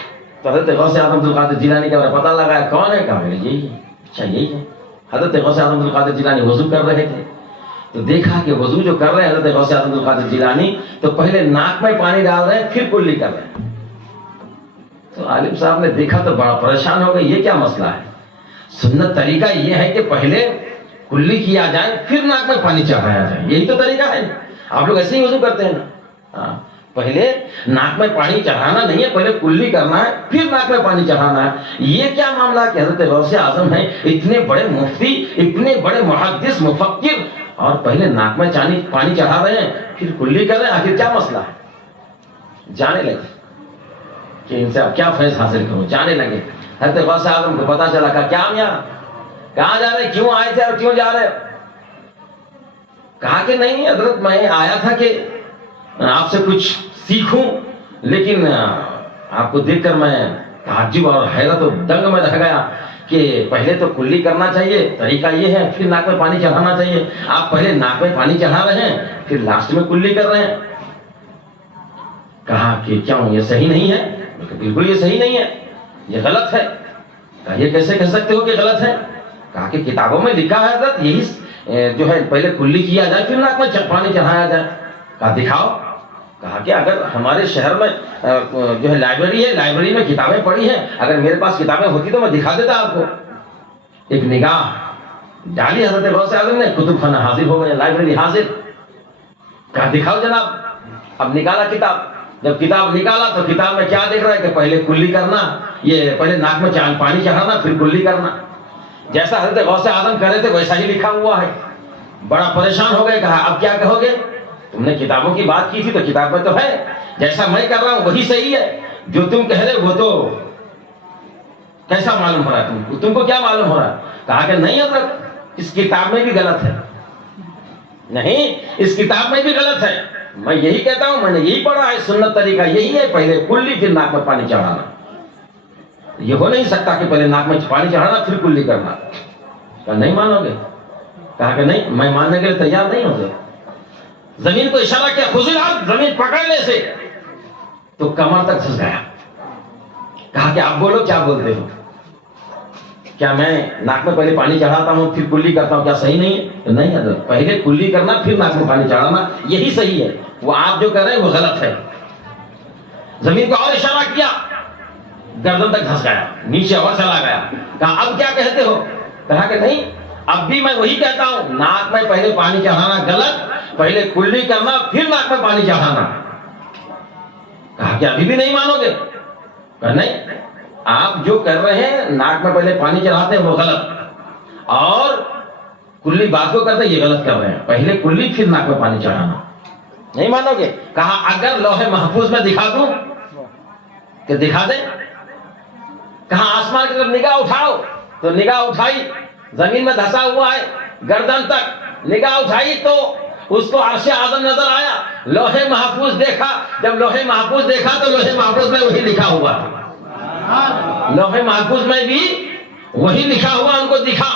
تو حضرت غوث اعظم عبد القادر جیلانی کا پتہ لگایا، کون ہے؟ کہا یہی ہے۔ اچھا یہی ہے۔ حضرت غوث اعظم عبد القادر جیلانی وضو کر رہے تھے، تو دیکھا کہ وضو جو کر رہے ہیں حضرت غوث اعظم عبد القادر جیلانی، تو پہلے ناک میں پانی ڈال رہے ہیں پھر کلی کر رہے ہیں۔ تو عالم صاحب نے دیکھا تو بڑا پریشان ہو گئے، یہ کیا مسئلہ ہے؟ سنت طریقہ یہ ہے کہ پہلے کلی کیا جائے پھر ناک میں پانی چڑھایا جائے، یہی تو طریقہ ہے، آپ لوگ ایسے ہی وضو کرتے ہیں نا، پہلے ناک میں پانی چڑھانا نہیں ہے، پہلے کلی کرنا ہے پھر ناک میں پانی چڑھانا ہے. یہ کیا معاملہ کہ حضرت غوث اعظم ہیں، اتنے بڑے مفتی، اتنے بڑے محدث مفکر، اور پہلے ناک میں پانی چڑھا رہے ہیں پھر کلی کر رہے ہیں؟ آخر کیا مسئلہ ہے؟ جانے لگے کہ ان سے اب کیا فیض حاصل کروں. جانے لگے. حضرت غوث اعظم کو پتا چلا کہ کیا میاں کہاں جا رہے، کیوں آئے تھے اور کیوں جا رہے؟ کہا کہ نہیں حضرت، میں آیا تھا کہ آپ سے کچھ سیکھوں، لیکن آپ کو دیکھ کر میں تعجب اور حیرت و دنگ میں رہ گیا کہ پہلے تو کلی کرنا چاہیے، طریقہ یہ ہے، پھر ناک میں پانی چڑھانا چاہیے. آپ پہلے ناک میں پانی چڑھا رہے ہیں پھر لاسٹ میں کلی کر رہے ہیں. کہا کہ کیوں یہ صحیح نہیں ہے؟ بالکل یہ صحیح نہیں ہے، یہ غلط ہے. کہا یہ کیسے کہہ سکتے ہو کہ غلط ہے؟ کہا کہ کتابوں میں لکھا ہے حضرت یہی جو ہے پہلے کلی کیا جائے پھر ناک میں پانی چڑھایا جائے. کہا دکھاؤ. کہا کہ اگر ہمارے شہر میں جو ہے لائبریری ہے، لائبریری میں کتابیں پڑھی ہیں، اگر میرے پاس کتابیں ہوتی تو میں دکھا دیتا آپ کو. ایک نگاہ ڈالی حضرت غوث اعظم نے، کتب خانہ حاضر ہو گئے، لائبریری حاضر. کہا دکھاؤ جناب. اب نکالا کتاب. جب کتاب نکالا تو کتاب میں کیا دیکھ رہا ہے کہ پہلے کلی کرنا، یہ پہلے ناک میں پانی چڑھانا پھر کلی کرنا. جیسا حضرت غوث اعظم کہہ رہے تھے ویسا ہی لکھا ہوا ہے. بڑا پریشان ہو گئے. کہا اب کیا کہو گے؟ تم نے کتابوں کی بات کی تھی تو کتاب میں تو ہے، جیسا میں کر رہا ہوں وہی صحیح ہے، جو تم کہہ رہے وہ تو کیسا معلوم ہو رہا ہے تم کو کیا معلوم ہو رہا ہے؟ کہا کہ نہیں حضرت اس کتاب میں بھی غلط ہے. نہیں اس کتاب میں بھی غلط ہے، میں یہی کہتا ہوں، میں نے یہی پڑھا ہے، سنت طریقہ یہی ہے، پہلے کلی پھر ناک میں پانی چڑھانا. یہ ہو نہیں سکتا کہ پہلے ناک میں پانی چڑھانا پھر کلی کرنا. کہا نہیں مانو گے؟ کہا کہ نہیں میں ماننے کے لیے تیار نہیں ہوں گے. زمین کو اشارہ کیا، خزلات، زمین پکڑنے سے تو کمر تک پھنس گیا. کہا کہ آپ بولو کیا بولتے ہو؟ کیا میں ناک میں پہلے پانی چڑھاتا ہوں پھر کلی کرتا ہوں، کیا صحیح نہیں ہے؟ نہیں حضرت پہلے کلی کرنا پھر ناک میں پانی چڑھانا یہی صحیح ہے، وہ آپ جو کر رہے ہیں وہ غلط ہے. زمین کو اور اشارہ کیا، گردن تک پھنس گیا، نیچے اور چلا گیا. کہا اب کیا کہتے ہو؟ کہا کہ نہیں اب بھی میں وہی کہتا ہوں، ناک میں پہلے پانی چڑھانا غلط، پہلے کلی کرنا پھر ناک میں پانی چڑھانا. کہا کہ ابھی بھی نہیں مانو گے؟ کہا نہیں آپ جو کر رہے ہیں ناک میں پہلے پانی چڑھاتے ہیں وہ غلط، اور کلی بات کو کرتے یہ غلط کر رہے ہیں، پہلے کلی پھر ناک میں پانی چڑھانا. نہیں مانو گے؟ کہا اگر لوح محفوظ میں دکھا دوں کہ دکھا دیں. کہا آسمان کی طرف نگاہ اٹھاؤ، تو نگاہ اٹھائی، زمین میں دھسا ہوا ہے گردن تک. نگاہ اٹھائی تو اس کو عرش اعظم نظر آیا. لوح محفوظ دیکھا، جب لوح محفوظ دیکھا تو لوح محفوظ میں وہی لکھا ہوا تھا. لوح محفوظ میں بھی وہی لکھا ہوا ان کو دکھا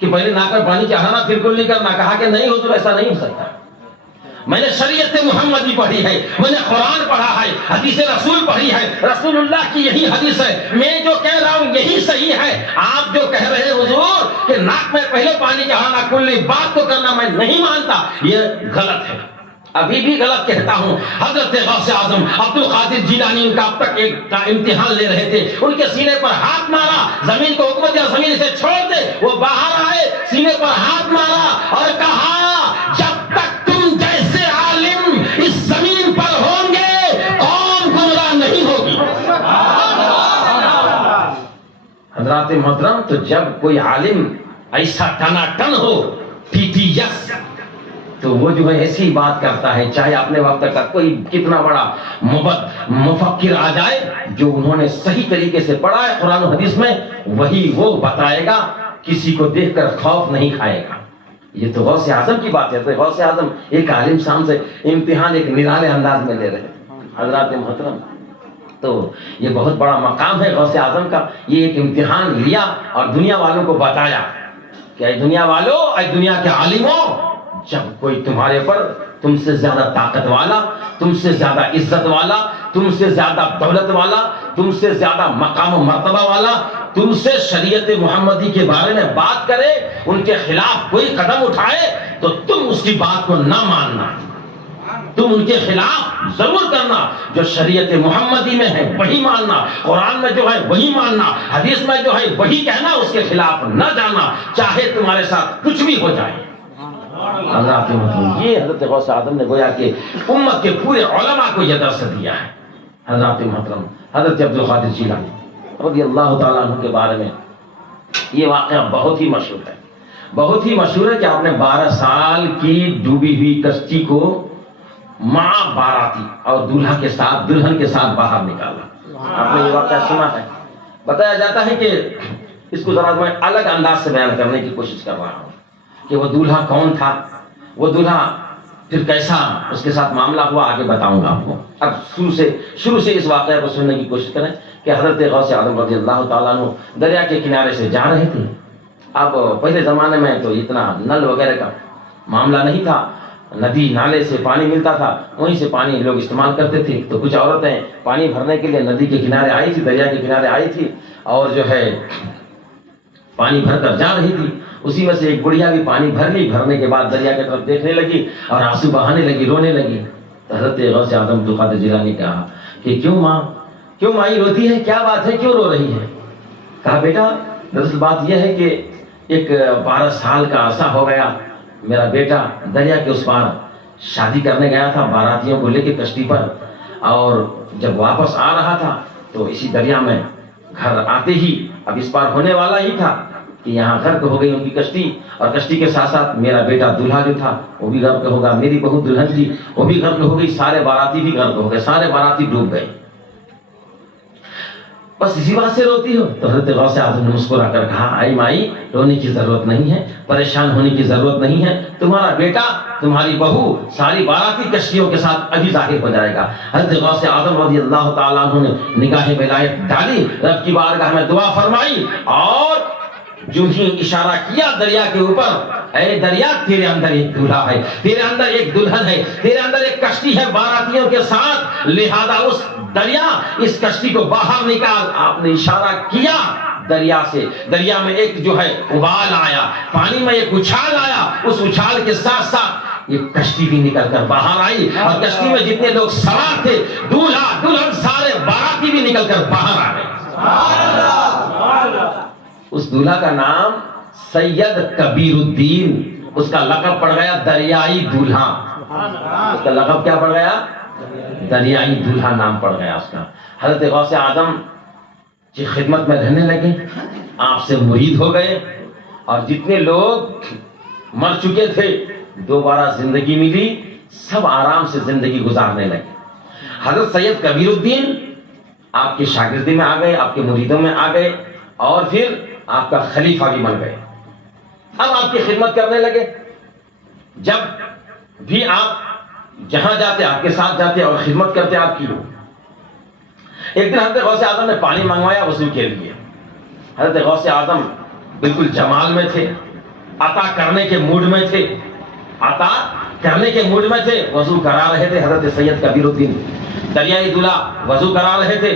کہ پہلے ناک میں پانی چڑھانا پھر کلی کرنا. کہا کہ نہیں حضور ایسا نہیں ہو سکتا، میں نے شریعت محمدی پڑھی ہے، میں نے قرآن پڑھا ہے، حدیث رسول پڑھی ہے، رسول اللہ کی یہی حدیث ہے، میں جو کہہ رہا ہوں یہی صحیح ہے. آپ جو کہہ رہے ہیں حضور کہ ناک میں پہلے پانی چڑھانا کلی بات کو کرنا میں نہیں مانتا، یہ غلط ہے، ابھی بھی غلط کہتا ہوں. حضرت غوث اعظم عبد القادر جیلانی ان کا اب تک ایک امتحان لے رہے تھے، ان کے سینے پر ہاتھ مارا، زمین کو حکم دیا زمین سے چھوڑ دے. وہ باہر آئے، سینے پر ہاتھ مارا اور کہا جب تک تم جیسے عالم اس زمین پر ہوں گے قوم گمراہ نہیں ہوگی. حضرات محترم، تو جب کوئی عالم ایسا ٹناٹن ہو ٹی ٹی یس، تو وہ جو ہے ایسی بات کرتا ہے، چاہے اپنے وقت کا کوئی کتنا بڑا مفکر آ جائے، جو انہوں نے صحیح طریقے سے پڑھا ہے قرآن و حدیث میں وہی وہ بتائے گا، کسی کو دیکھ کر خوف نہیں کھائے گا. یہ تو غوث اعظم کی بات ہے. تو غوث اعظم ایک عالم شام سے امتحان ایک نرالے انداز میں لے رہے ہیں. حضرات محترم، تو یہ بہت بڑا مقام ہے غوث اعظم کا. یہ ایک امتحان لیا اور دنیا والوں کو بتایا کہ اے دنیا والوں، اے دنیا کے عالموں، جب کوئی تمہارے پر تم سے زیادہ طاقت والا، تم سے زیادہ عزت والا، تم سے زیادہ دولت والا، تم سے زیادہ مقام و مرتبہ والا تم سے شریعت محمدی کے بارے میں بات کرے، ان کے خلاف کوئی قدم اٹھائے، تو تم اس کی بات کو نہ ماننا، تم ان کے خلاف ضرور کرنا. جو شریعت محمدی میں ہے وہی ماننا، قرآن میں جو ہے وہی ماننا، حدیث میں جو ہے وہی کہنا، اس کے خلاف نہ جانا، چاہے تمہارے ساتھ کچھ بھی ہو جائے. حضرات محترم، یہ حضرت غوث اعظم نے گویا کہ امت کے پورے علماء کو یہ درس دیا ہے۔ حضرات محترم، حضرت عبد القادر جیلانی رضی اللہ تعالیٰ عنہ کے بارے میں یہ واقعہ بہت ہی مشہور ہے، بہت ہی مشہور ہے کہ آپ نے 12 سال کی ڈوبی ہوئی کشتی کو مع باراتی اور دولہا کے ساتھ، دلہن کے ساتھ باہر نکالا۔ آپ نے یہ واقعہ سنا ہے۔ بتایا جاتا ہے کہ اس کو ذرا میں الگ انداز سے بیان کرنے کی کوشش کر رہا ہوں کہ وہ دولہا کون تھا، وہ دولہا پھر کیسا اس کے ساتھ معاملہ ہوا، آگے بتاؤں گا آپ کو۔ اب شروع سے اس واقعہ کو سننے کی کوشش کریں کہ حضرت غوث اعظم رضی اللہ تعالیٰ عنہ دریا کے کنارے سے جا رہے تھے۔ اب پہلے زمانے میں تو اتنا نل وغیرہ کا معاملہ نہیں تھا، ندی نالے سے پانی ملتا تھا، وہیں سے پانی لوگ استعمال کرتے تھے۔ تو کچھ عورتیں پانی بھرنے کے لیے ندی کے کنارے آئی تھی، دریا کے کنارے آئی تھی اور جو ہے پانی بھر کر جا رہی تھی۔ اسی میں سے ایک بڑھیا بھی پانی بھر لی، بھرنے کے بعد دریا کی طرف دیکھنے لگی اور آنسو بہانے لگی، رونے لگی۔ تو حضرت غوث اعظم عبد القادر جیلانی نے کہا کہ کیوں ماں، کیوں مائی روتی ہے، کیا بات ہے، کیوں رو رہی ہے؟ کہا بیٹا دراصل بات یہ ہے کہ ایک 12 سال کا عرصہ ہو گیا، میرا بیٹا دریا کے اس پار شادی کرنے گیا تھا باراتیوں کو لے کے کشتی پر، اور جب واپس آ رہا تھا تو اسی دریا میں گھر آتے ہی اب اس پار ہونے والا ہی تھا کہ یہاں غرق ہو گئی ان کی کشتی، اور کشتی کے ساتھ ساتھ میرا بیٹا دولہا جو تھا وہ بھی غرق ہوگا، میری بہو دلہن تھی وہ بھی غرق ہو گئی، سارے باراتی بھی غرق ہو گئے، سارے باراتی ڈوب گئے، بس اسی بات سے روتی ہو؟ تو حضرت غوث اعظم نے مسکرا کر کہا آئی مائی، رونے کی ضرورت نہیں ہے، پریشان ہونے کی ضرورت نہیں ہے، تمہارا بیٹا تمہاری بہو ساری باراتی کشتیوں کے ساتھ ابھی ظاہر ہو جائے گا۔ حضرت غوث اعظم رضی اللہ تعالیٰ عنہ نے نگاہ ولایت ڈالی، رب کی بارگاہ میں دعا فرمائی اور جو ہی اشارہ کیا دریا کے اوپر، اے دریا تیرے اندر ایک دولہا ہے، تیرے اندر ایک دلہن ہے، تیرے اندر ایک کشتی ہے باراتیوں کے ساتھ، لہذا اس دریا اس کشتی کو باہر نکال۔ آپ نے اشارہ کیا دریا سے، دریا میں ایک جو ہے ابال آیا، پانی میں ایک اچھال آیا، اس اچھال کے ساتھ ساتھ یہ کشتی بھی نکل کر باہر آئی، اور کشتی میں جتنے لوگ سوار تھے، دولہا دلہن سارے باراتی بھی نکل کر باہر آ گئے۔ اس دولہا کا نام سید کبیر الدین، اس کا لقب پڑ گیا دریائی دولہا۔ اس کا لقب کیا پڑ گیا؟ دریائی دولہا نام پڑ گیا اس کا۔ حضرت غوث اعظم کی خدمت میں رہنے لگے، آپ سے مرید ہو گئے، اور جتنے لوگ مر چکے تھے دوبارہ زندگی ملی، سب آرام سے زندگی گزارنے لگے۔ حضرت سید کبیر الدین آپ کی شاگردی میں آ گئے، آپ کے مریدوں میں آ گئے، اور پھر آپ کا خلیفہ بھی بن گئے، اب آپ کی خدمت کرنے لگے۔ جب بھی آپ جہاں جاتے آپ کے ساتھ جاتے اور خدمت کرتے آپ کی۔ ایک دن حضرت غوث اعظم نے پانی منگوایا وضو کے لیے۔ حضرت غوث اعظم بالکل جمال میں تھے، عطا کرنے کے موڈ میں تھے، عطا کرنے کے موڈ میں تھے، وضو کرا رہے تھے۔ حضرت سید کبیر الدین دریائی دولہا وضو کرا رہے تھے۔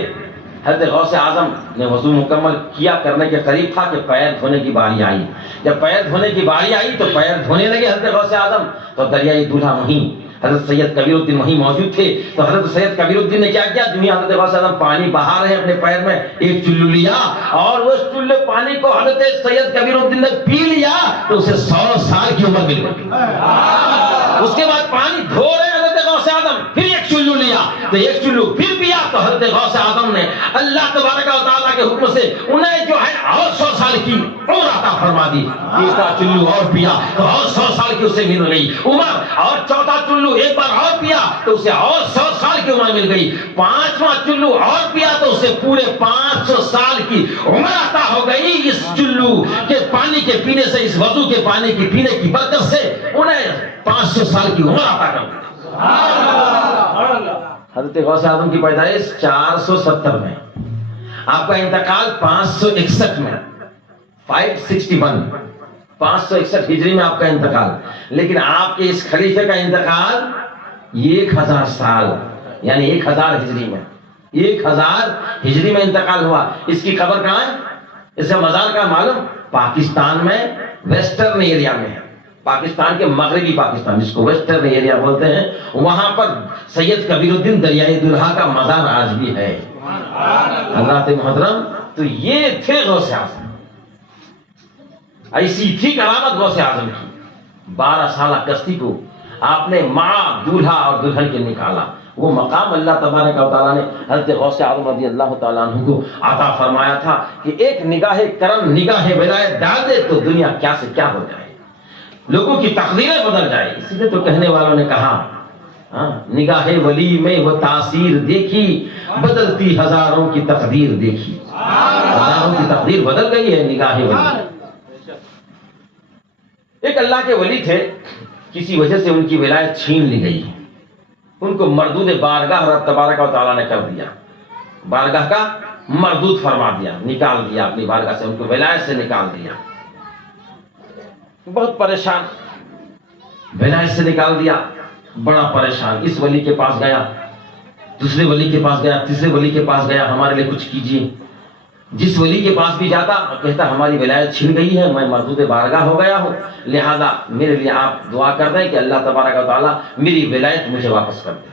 حضرت غوث اعظم نے وضو مکمل کیا کرنے کے قریب تھا کہ پیر دھونے کی باری آئی۔ جب پیر دھونے کی باری آئی تو پیر دھونے لگے حضرت غوث اعظم، تو دریائی دولہا وہیں، حضرت سید کبیر الدین وہیں موجود تھے۔ تو حضرت سید کبیر الدین نے کیا کیا؟ دنیا حضرت غوث اعظم پانی بہا رہے اپنے پیر میں، ایک چلو لیا اور اس چلے پانی کو حضرت سید کبیر الدین نے پی لیا تو اسے 100 سال کی عمر مل گئی۔ اس کے بعد پانی دھو رہے حضرت غوث اعظم، پھر ایک چلو لیا تو ایک چلو پھر پیا، تو حضرت غوث اعظم نے اللہ تبارک و تعالیٰ کے حکم سے انہیں جو ہے اور 100 سال کی عمر عطا فرما دی۔ تیسرا چلو اور پیا تو اور 100 سال کی اسے مل گئی عمر، اور چوتھا چلو ایک بار اور پیا تو اسے اور 100 سال کی عمر مل گئی، پانچواں چلو اور پیا تو اسے پورے 500 سال کی عمر عطا ہو گئی۔ اس چلو کے پانی کے پینے سے، اس وضو کے پانی کی پینے کی برکت سے انہیں 500 سال کی عمر عطا کر دی۔ حضرت غوث اعظم کی پیدائش 470 میں، آپ کا انتقال 561 میں، 561 561 ہجری میں آپ کا انتقال، لیکن آپ کے اس خلیفے کا انتقال 1000 سال یعنی 1000 ہجری میں، 1000 ہجری میں انتقال ہوا۔ اس کی قبر کہاں ہے؟ اس کا مزار کا معلوم؟ پاکستان میں ویسٹرن ایریا میں ہے، پاکستان کے مغربی پاکستان جس کو ویسٹرن ایریا بولتے ہیں، وہاں پر سید کبیر الدین دریائے دولہا کا مزار آج بھی ہے۔ حضرات محترم، تو یہ تھے غوث اعظم، ایسی تھی کرامت غوث اعظم کی۔ 12 سالہ کشتی کو آپ نے ماں دولہا اور دلہن کے نکالا. وہ مقام اللہ تبارک و تعالیٰ نے حضرت غوث اعظم رضی اللہ تعالیٰ عنہ کو عطا فرمایا تھا کہ ایک نگاہ کرم، نگاہ ولایت ڈال دے تو دنیا کیا سے کیا ہو جائے، لوگوں کی تقدیریں بدل جائے. اسی لیے تو کہنے والوں نے کہا نگاہ ولی میں وہ تاثیر دیکھی، بدلتی ہزاروں کی تقدیر دیکھی. ہزاروں کی تقدیر بدل گئی ہے نگاہ ولی. ایک اللہ کے ولی تھے، کسی وجہ سے ان کی ولایت چھین لی گئی، ان کو مردود بارگاہ رب تبارک و تعالیٰ نے کر دیا، بارگاہ کا مردود فرما دیا، نکال دیا اپنی بارگاہ سے، ان کو ولایت سے نکال دیا. بہت پریشان، ولایت سے نکال دیا، بڑا پریشان. اس ولی کے پاس گیا، دوسرے ولی کے پاس گیا، تیسرے ولی کے پاس گیا، ہمارے لیے کچھ کیجیے. جس ولی کے پاس بھی جاتا کہتا ہماری ولایت چھن گئی ہے، میں مردود بارگاہ ہو گیا ہوں، لہذا میرے لیے آپ دعا کر دیں کہ اللہ تبارک و تعالیٰ میری ولایت مجھے واپس کر دے.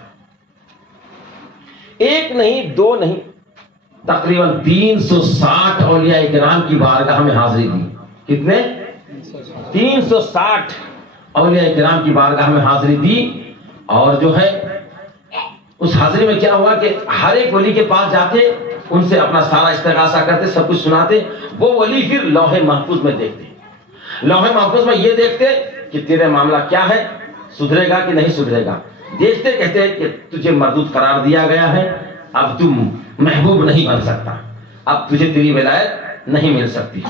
ایک نہیں دو نہیں، تقریباً 360 اولیاء کرام کی بارگاہ میں حاضری دی. کتنے؟ 360 اولیاء کرام کی بارگاہ میں حاضری دی. اور جو ہے اس حاضری میں کیا ہوا کہ ہر ایک ولی کے پاس جاتے، ان سے اپنا سارا استغاثہ کرتے، سب کچھ سناتے. وہ ولی پھر لوح محفوظ میں دیکھتے، لوح محفوظ میں یہ دیکھتے کہ تیرے معاملہ کیا ہے، سدھرے گا کہ نہیں سدھرے گا. دیکھتے کہتے کہ تجھے مردود قرار دیا گیا ہے، اب تم محبوب نہیں بن سکتا، اب تجھے تیری ولایت نہیں مل سکتی.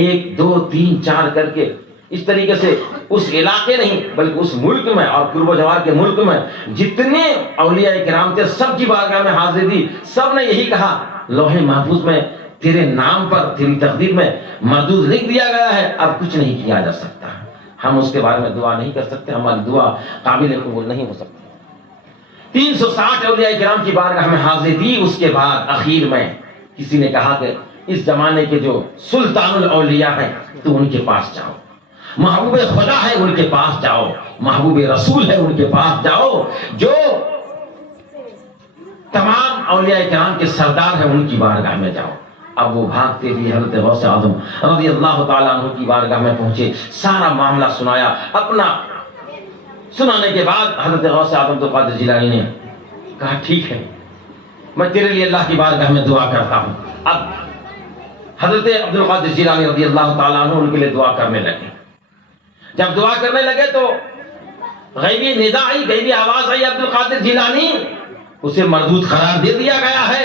1 2 3 4 کر کے اس طریقے سے اس علاقے نہیں بلکہ اس ملک میں اور قرب و جوار کے ملک میں جتنے اولیاء کرام تھے سب کی بارگاہ میں حاضری دی. سب نے یہی کہا لوح محفوظ میں تیرے نام پر، تیری تقدیر میں مردود لکھ دیا گیا ہے، اب کچھ نہیں کیا جا سکتا، ہم اس کے بارے میں دعا نہیں کر سکتے، ہماری دعا قابل قبول نہیں ہو سکتی. 360 اولیاء کرام کی بارگاہ میں حاضری دی. اس کے بعد اخیر میں کسی نے کہا کہ اس زمانے کے جو سلطان الاولیاء ہیں تو ان کے پاس جاؤ، محبوب خدا ہے ان کے پاس جاؤ، محبوب رسول ہے ان کے پاس جاؤ، جو تمام اولیاء کرام کے سردار ہیں ان کی بارگاہ میں جاؤ. اب وہ بھاگتے ہوئے حضرت غوث اعظم رضی اللہ تعالیٰ عنہ کی بارگاہ میں پہنچے، سارا معاملہ سنایا. اپنا سنانے کے بعد حضرت غوث اعظم عبد القادر جیلانی نے کہا ٹھیک ہے، میں تیرے لیے اللہ کی بارگاہ میں دعا کرتا ہوں. اب حضرت عبد القادر جیلانی رضی اللہ تعالیٰ عنہ ان کے لیے دعا کرنے لگے. جب دعا کرنے لگے تو غیبی ندا آئی، غیبی آواز آئی، عبد القادر جیلانی اسے مردود قرار دے دیا گیا ہے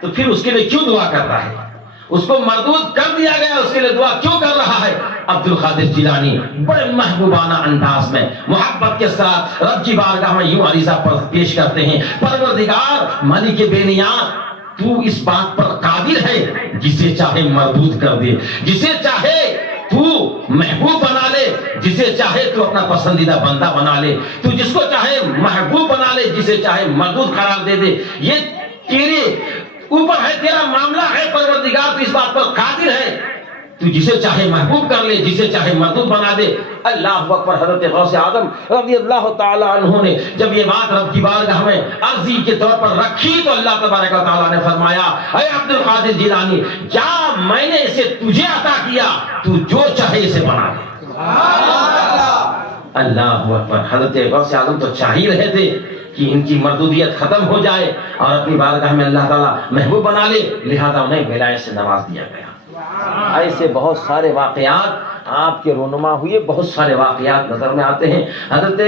تو پھر اس کے لیے کیوں دعا کر رہا ہے؟ اس کو مردود کر دیا گیا، اس کے لیے دعا کیوں کر رہا ہے؟ عبد القادر جیلانی بڑے محبوبانہ انداز میں محبت کے ساتھ رب کی بارگاہ میں یوں عریضہ پیش کرتے ہیں، پروردگار مالک بے نیاز، تو اس بات پر قادر ہے جسے چاہے مردود کر دے، جسے چاہے تو محبوب بنا لے، جسے چاہے تو اپنا پسندیدہ بندہ بنا لے، تو جس کو چاہے محبوب بنا لے، جسے چاہے مردود قرار دے دے. یہ تیرے اوپر ہے، تیرا معاملہ ہے پروردگار، تو اس بات پر قادر ہے، تو جسے چاہے محبوب کر لے، جسے چاہے مردود بنا دے. اللہ اکبر. حضرت غوث اعظم رضی اللہ تعالی عنہ نے جب یہ بات رب کی بارگاہ میں عرضی کے طور پر رکھی تو اللہ تبارک و تعالیٰ نے فرمایا اے عبد القادر جیلانی، کیا میں نے اسے تجھے عطا کیا، تو جو چاہے اسے بنا دے. اللہ اکبر. حضرت غوث اعظم تو چاہ ہی رہے تھے کہ ان کی مردودیت ختم ہو جائے اور اپنی بارگاہ میں اللہ تعالیٰ محبوب بنا لے، لہذا انہیں ولایت سے نواز دیا گیا. ایسے بہت سارے واقعات آپ کے رونما ہوئے، بہت سارے واقعات نظر میں آتے ہیں. حضرت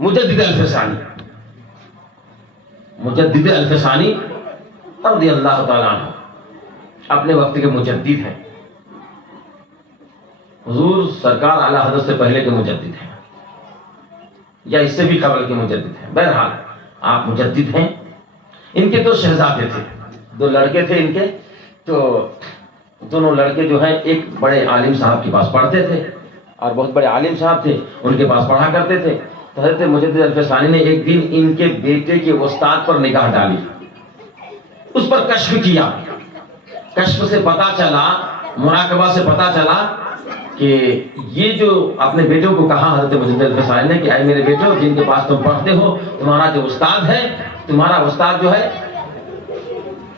مجدد الفسانی، مجدد الفسانی رضی اللہ تعالیٰ عنہ اپنے وقت کے مجدد ہیں، حضور سرکار اعلیٰ حضرت سے پہلے کے مجدد ہیں یا اس سے بھی قبل کے مجدد ہیں. بہرحال آپ مجدد ہیں. ان کے 2 شہزادے تھے، 2 لڑکے تھے ان کے. تو دونوں لڑکے جو ہیں ایک بڑے عالم صاحب کے پاس پڑھتے تھے اور بہت بڑے عالم صاحب تھے، ان کے پاس پڑھا کرتے تھے. تو حضرت مجدد الفسانی نے ایک دن ان کے بیٹے کے استاد پر نگاہ ڈالی، اس پر کشف کیا. کشف سے پتا چلا، مراقبہ سے پتا چلا کہ یہ جو اپنے بیٹوں کو کہا حضرت مجدد الفسانی نے کہ اے میرے بیٹوں، جن کے پاس تم پڑھتے ہو، تمہارا جو استاد ہے، تمہارا استاد جو ہے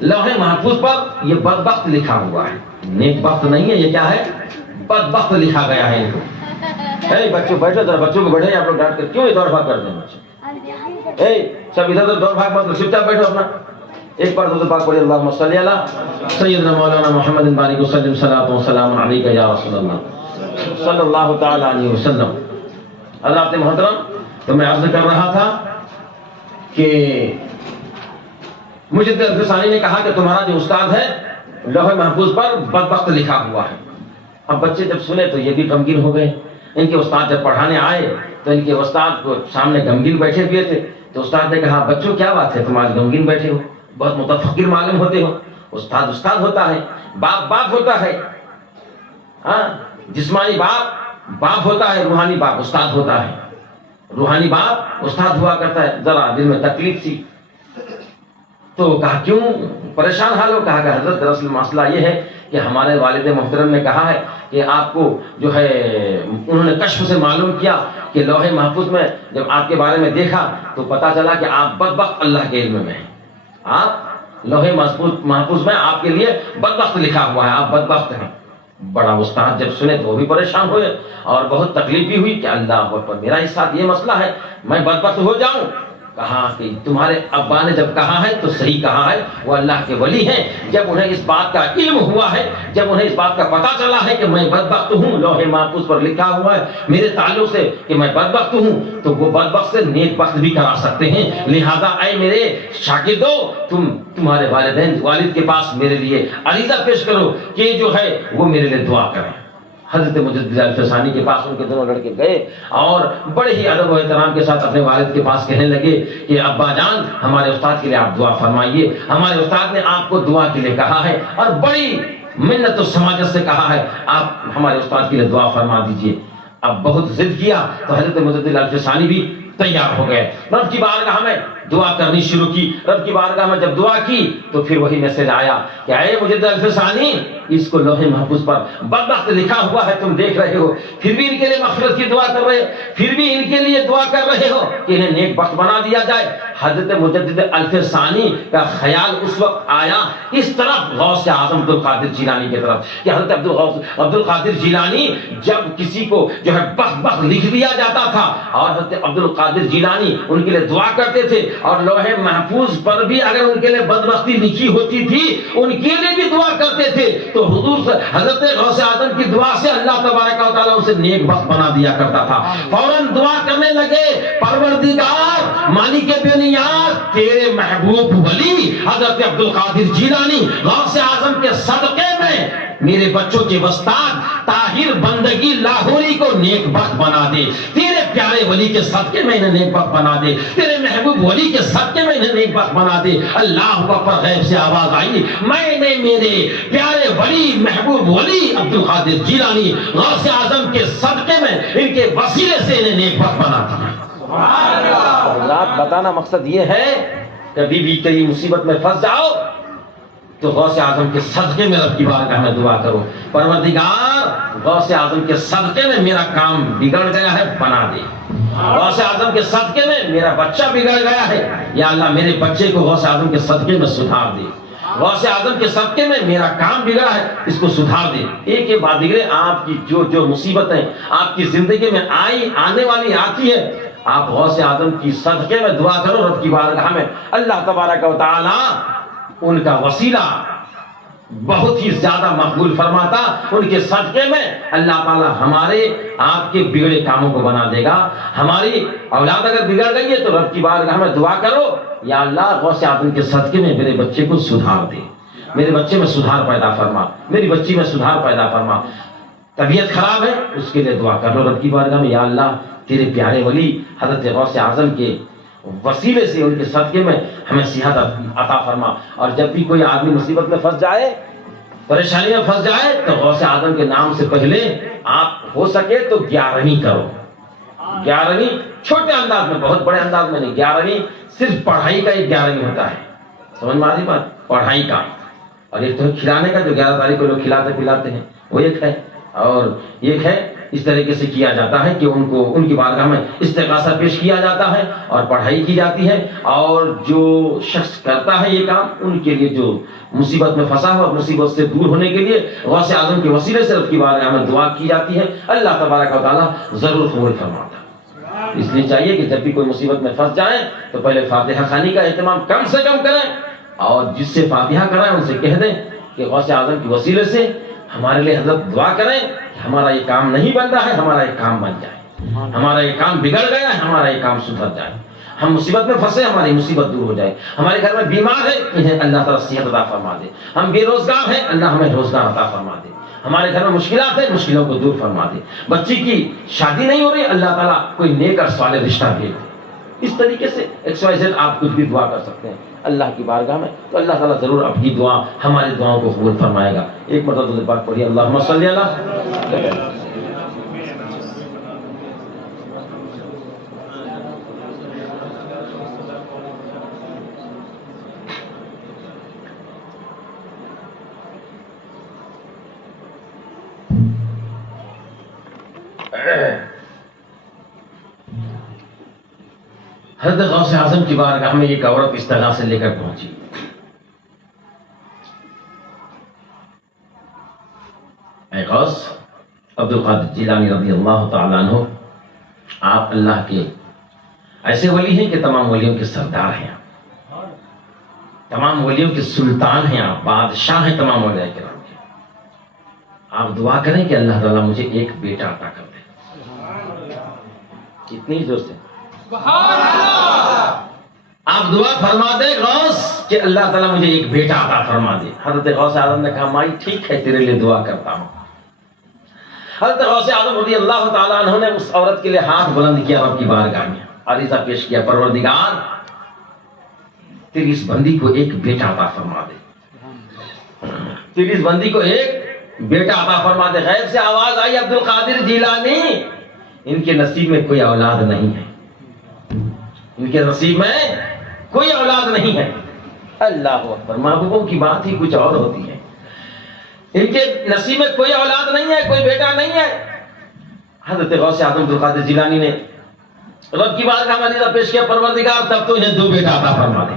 لوح محفوظ پر یہ بدبخت لکھا ہوا ہے، نیک بخت نہیں ہے، یہ کیا ہے؟ بدبخت لکھا گیا ہے ان کو۔ اے بچوں بیٹھو ذرا، بچوں کو بیٹھے آپ لوگ ڈانٹ کر کیوں یہ دوڑ بھاگ کرتے ہیں بچے؟ اے سب ادھر ادھر دوڑ بھاگ مت، چپ چاپ بیٹھو اپنا۔ ایک بار درود پاک پڑھیں، اللہم صلی علی سیدنا مولانا محمد بارک وسلم، صلاۃ و سلام علیک یا رسول اللہ صلی اللہ تعالی علیہ وسلم۔ حضرات محترم، تو میں عرض کر رہا تھا کہ مجد الفسانی نے کہا کہ تمہارا جو استاد ہے لوح محفوظ پر بدبخت لکھا ہوا ہے۔ اب بچے جب سنے تو یہ بھی غمگین ہو گئے۔ ان کے استاد جب پڑھانے آئے تو ان کے استاد کو سامنے غمگین بیٹھے ہوئے تھے، تو استاد نے کہا بچوں کیا بات ہے، تم آج غمگین بیٹھے ہو، بہت متفکر معلوم ہوتے ہو۔ استاد استاد ہوتا ہے، باپ باپ ہوتا ہے، ہاں جسمانی باپ باپ ہوتا ہے، روحانی باپ استاد ہوتا ہے۔ روحانی باپ استاد ہوا کرتا ہے۔ ذرا دل میں تکلیف تھی تو کہا کیوں پریشان حال ہو؟ کہا کہ حضرت دراصل مسئلہ یہ ہے کہ ہمارے والد محترم نے کہا ہے کہ آپ کو جو ہے، انہوں نے کشف سے معلوم کیا کہ لوح محفوظ میں جب آپ کے بارے میں دیکھا تو پتا چلا کہ آپ بدبخت اللہ کے علم میں ہیں۔ آپ لوح محفوظ میں آپ کے لیے بدبخت لکھا ہوا ہے، آپ بدبخت ہیں۔ بڑا استاد جب سنے تو وہ بھی پریشان ہوئے اور بہت تکلیف بھی ہوئی کہ اللہ اکبر، میرا اس ساتھ یہ مسئلہ ہے، میں بدبخت ہو جاؤں۔ کہا کہ تمہارے ابا نے جب کہا ہے تو صحیح کہا ہے، وہ اللہ کے ولی ہیں۔ جب انہیں اس بات کا علم ہوا ہے، جب انہیں اس بات کا پتہ چلا ہے کہ میں بدبخت ہوں، لوح محفوظ پر لکھا ہوا ہے میرے تعلق سے کہ میں بدبخت ہوں، تو وہ بدبخت سے نیک بخت بھی کرا سکتے ہیں۔ لہذا اے میرے شاگردو، تمہارے والد کے پاس میرے لیے عریضہ پیش کرو کہ جو ہے وہ میرے لیے دعا کریں۔ حضرت مجد الفسانی کے پاس ان کے دونوں لڑکے گئے اور بڑے ہی ادب و احترام کے ساتھ اپنے والد کے پاس کہنے لگے کہ ابا جان، ہمارے استاد کے لیے آپ دعا فرمائیے، ہمارے استاد نے آپ کو دعا کے لیے کہا ہے اور بڑی منت و سماجت سے کہا ہے، آپ ہمارے استاد کے لیے دعا فرما دیجئے۔ اب بہت ضد کیا تو حضرت مجد الفسانی بھی تیار ہو گئے، رب کی بارگاہ میں دعا کرنی شروع کی۔ رب کی بارگاہ میں جب دعا کی تو پھر وہی میسج آیا کہ اے مجد الفسانی، اس کو لوح محفوظ پر بدبخت لکھا ہوا ہے، تم دیکھ رہے ہو، پھر بھی ان کے لیے مغفرت کی دعا کر رہے ہو، پھر بھی ان کے لیے دعا کر رہے ہو کہ انہیں نیک بخت بنا دیا جائے۔ حضرت مجدد الفسانی کا خیال اس وقت آیا اس طرف غوث اعظم عبد القادر جیلانی کی طرف کہ حضرت عبد القادر جیلانی جب کسی کو جو ہے بخت لکھ دیا جاتا تھا اور حضرت عبد القادر جیلانی ان کے لیے دعا کرتے تھے، اور لوح محفوظ پر بھی اگر ان کے لیے بدبختی لکھی ہوتی تھی ان کے لیے بھی دعا کرتے تھے، تو حضور حضرت غوث اعظم کی دعا سے اللہ تبارک و تعالیٰ اسے نیک بخت بنا دیا کرتا تھا۔ فوراً دعا کرنے لگے، پروردگار مالک بنیاد، تیرے محبوب ولی حضرت عبد القادر جیلانی غوث اعظم کے صدقے میں میرے بچوں کے وسطاد طاہر بندگی لاہوری کو نیک بخت بنا دے، تیرے پیارے ولی کے صدقے میں انہیں نیک بخت بنا دے، تیرے محبوب ولی کے صدقے میں انہیں نیک بخت بنا دے۔ اللہ اکبر، غیب سے آواز آئی، میں نے میرے پیارے ولی محبوب ولی عبد القادر جیلانی غوث اعظم کے صدقے میں ان کے وسیلے سے انہیں نیک بخت بنا دیا۔ ذات بتانا مقصد یہ ہے، کبھی بھی کئی مصیبت میں پھنس جاؤ تو غوث اعظم کے صدقے میں رب کی بارگاہ میں دعا کرو، پروردگار غوث اعظم کے صدقے میں میرا کام بگڑ گیا ہے، بنا دے۔ غوث اعظم کے صدقے میں میرا بچہ بگڑ گیا ہے، یا اللہ میرے بچے کو غوث اعظم کے صدقے میں سدھار دے۔ غوث اعظم کے صدقے میں میرا کام بگڑا ہے، اس کو سدھار دے۔ ایک کے بعد دیگرے آپ کی جو مصیبتیں آپ کی زندگی میں آنے والی آتی ہے، آپ غوث اعظم کی صدقے میں دعا کرو، رب کی بارگاہ میں اللہ تبارک و تعالی ان کا وسیلہ بہت ہی زیادہ مقبول فرماتا۔ ان کے صدقے میں اللہ تعالی ہمارے آپ کے بگڑے کاموں کو بنا دے گا۔ ہماری اولاد اگر بگڑ گئی ہے تو رب کی بارگاہ میں دعا کرو، یا اللہ غوث اعظم کے صدقے میں میرے بچے کو سدھار دے، میرے بچے میں سدھار پیدا فرما، میری بچی میں سدھار پیدا فرما۔ طبیعت خراب ہے، اس کے لیے دعا کر لو رب کی بارگاہ میں، یا اللہ تیرے پیارے ولی حضرت غوث اعظم کے وسیلے سے ان کے صدقے میں ہمیں صحت عطا فرما۔ اور جب بھی کوئی آدمی مصیبت میں پھنس جائے، پریشانی میں پھنس جائے، تو غوث اعظم کے نام سے پہلے آپ ہو سکے تو 11ویں کرو۔ 11ویں چھوٹے انداز میں، بہت بڑے انداز میں نہیں، 11ویں صرف پڑھائی کا ایک 11ویں ہوتا ہے، سمجھ میں آ رہی بات؟ پڑھائی کا، اور ایک تو کھلانے کا جو 11 تاریخ کو لوگ کھلاتے پلاتے ہیں وہ ایک ہے، اور ایک ہے اس طریقے سے کیا جاتا ہے کہ ان کی بارگاہ میں استغاثہ پیش کیا جاتا ہے اور پڑھائی کی جاتی ہے، اور جو شخص کرتا ہے یہ کام ان کے لیے جو مصیبت میں پھنسا ہوا مصیبت سے دور ہونے کے لیے غوث اعظم کے وسیلے سے رب کی بارگاہ میں دعا کی جاتی ہے، اللہ تبارک و تعالیٰ ضرور قبول فرماتا ہے۔ اس لیے چاہیے کہ جب بھی کوئی مصیبت میں پھنس جائیں تو پہلے فاتحہ خوانی کا اہتمام کم سے کم کریں، اور جس سے فاتحہ کرائیں ان سے کہہ دیں کہ غوث اعظم کے وسیلے سے ہمارے لیے حضرت دعا کریں کہ ہمارا یہ کام نہیں بن رہا ہے، ہمارا یہ کام بن جائے، ہمارا یہ کام بگڑ گیا ہے، ہمارا یہ کام سدھر جائے، ہم مصیبت میں پھنسے ہماری مصیبت دور ہو جائے، ہمارے گھر میں بیمار ہے انہیں اللہ تعالیٰ صحت عطا فرما دے، ہم بے روزگار ہیں اللہ ہمیں روزگار عطا فرما دے، ہمارے گھر میں مشکلات ہیں مشکلوں کو دور فرما دے، بچی کی شادی نہیں ہو رہی اللہ تعالیٰ کوئی نیک اور صالح رشتہ بھیج دے۔ اس طریقے سے XYZ آپ کچھ بھی دعا کر سکتے ہیں اللہ کی بارگاہ میں، تو اللہ تعالیٰ ضرور اپنی دعا ہماری دعاؤں کو قبول فرمائے گا۔ ایک مرتبہ درود پاک پڑھیے، اللہم صلی اللہ۔ حضرت غوث اعظم کی بارگاہ میں ایک عورت استغاثہ لے کر پہنچی۔ اے غوث عبد القادر جیلانی رضی اللہ تعالیٰ عنہ، آپ اللہ کے ایسے ولی ہیں کہ تمام ولیوں کے سردار ہیں، تمام ولیوں کے سلطان ہیں، آپ بادشاہ ہیں تمام اولیاء کرام کے۔ آپ دعا کریں کہ اللہ تعالیٰ مجھے ایک بیٹا عطا کر دے۔ کتنی زور سے آپ دعا فرما دیں غوث کہ اللہ تعالیٰ مجھے ایک بیٹا عطا فرما دے۔ حضرت غوث اعظم نے کہا مائی ٹھیک ہے تیرے لیے دعا کرتا ہوں۔ حضرت غوث اعظم رضی اللہ تعالیٰ عنہ نے اس عورت کے لیے ہاتھ بلند کیا، رب کی بارگاہ میں عریضہ پیش کیا، پروردگار تیری اس بندی کو ایک بیٹا عطا فرما دے، تیری اس بندی کو ایک بیٹا عطا فرما دے۔ غیب سے آواز آئی، عبد القادر جیلانی ان کے نصیب میں کوئی اولاد نہیں ہے، ان کے نصیب میں کوئی اولاد نہیں ہے۔ اللہ اکبر، محبوبوں کی بات ہی کچھ اور ہوتی ہے، ان کے نصیب میں کوئی اولاد نہیں ہے، کوئی بیٹا نہیں ہے۔ حضرت غوث اعظم عبد القادر جیلانی نے رب کی بارگاہ میں عریضہ پیش کیا، پروردگار تب تو انہیں 2 بیٹا عطا فرما دے۔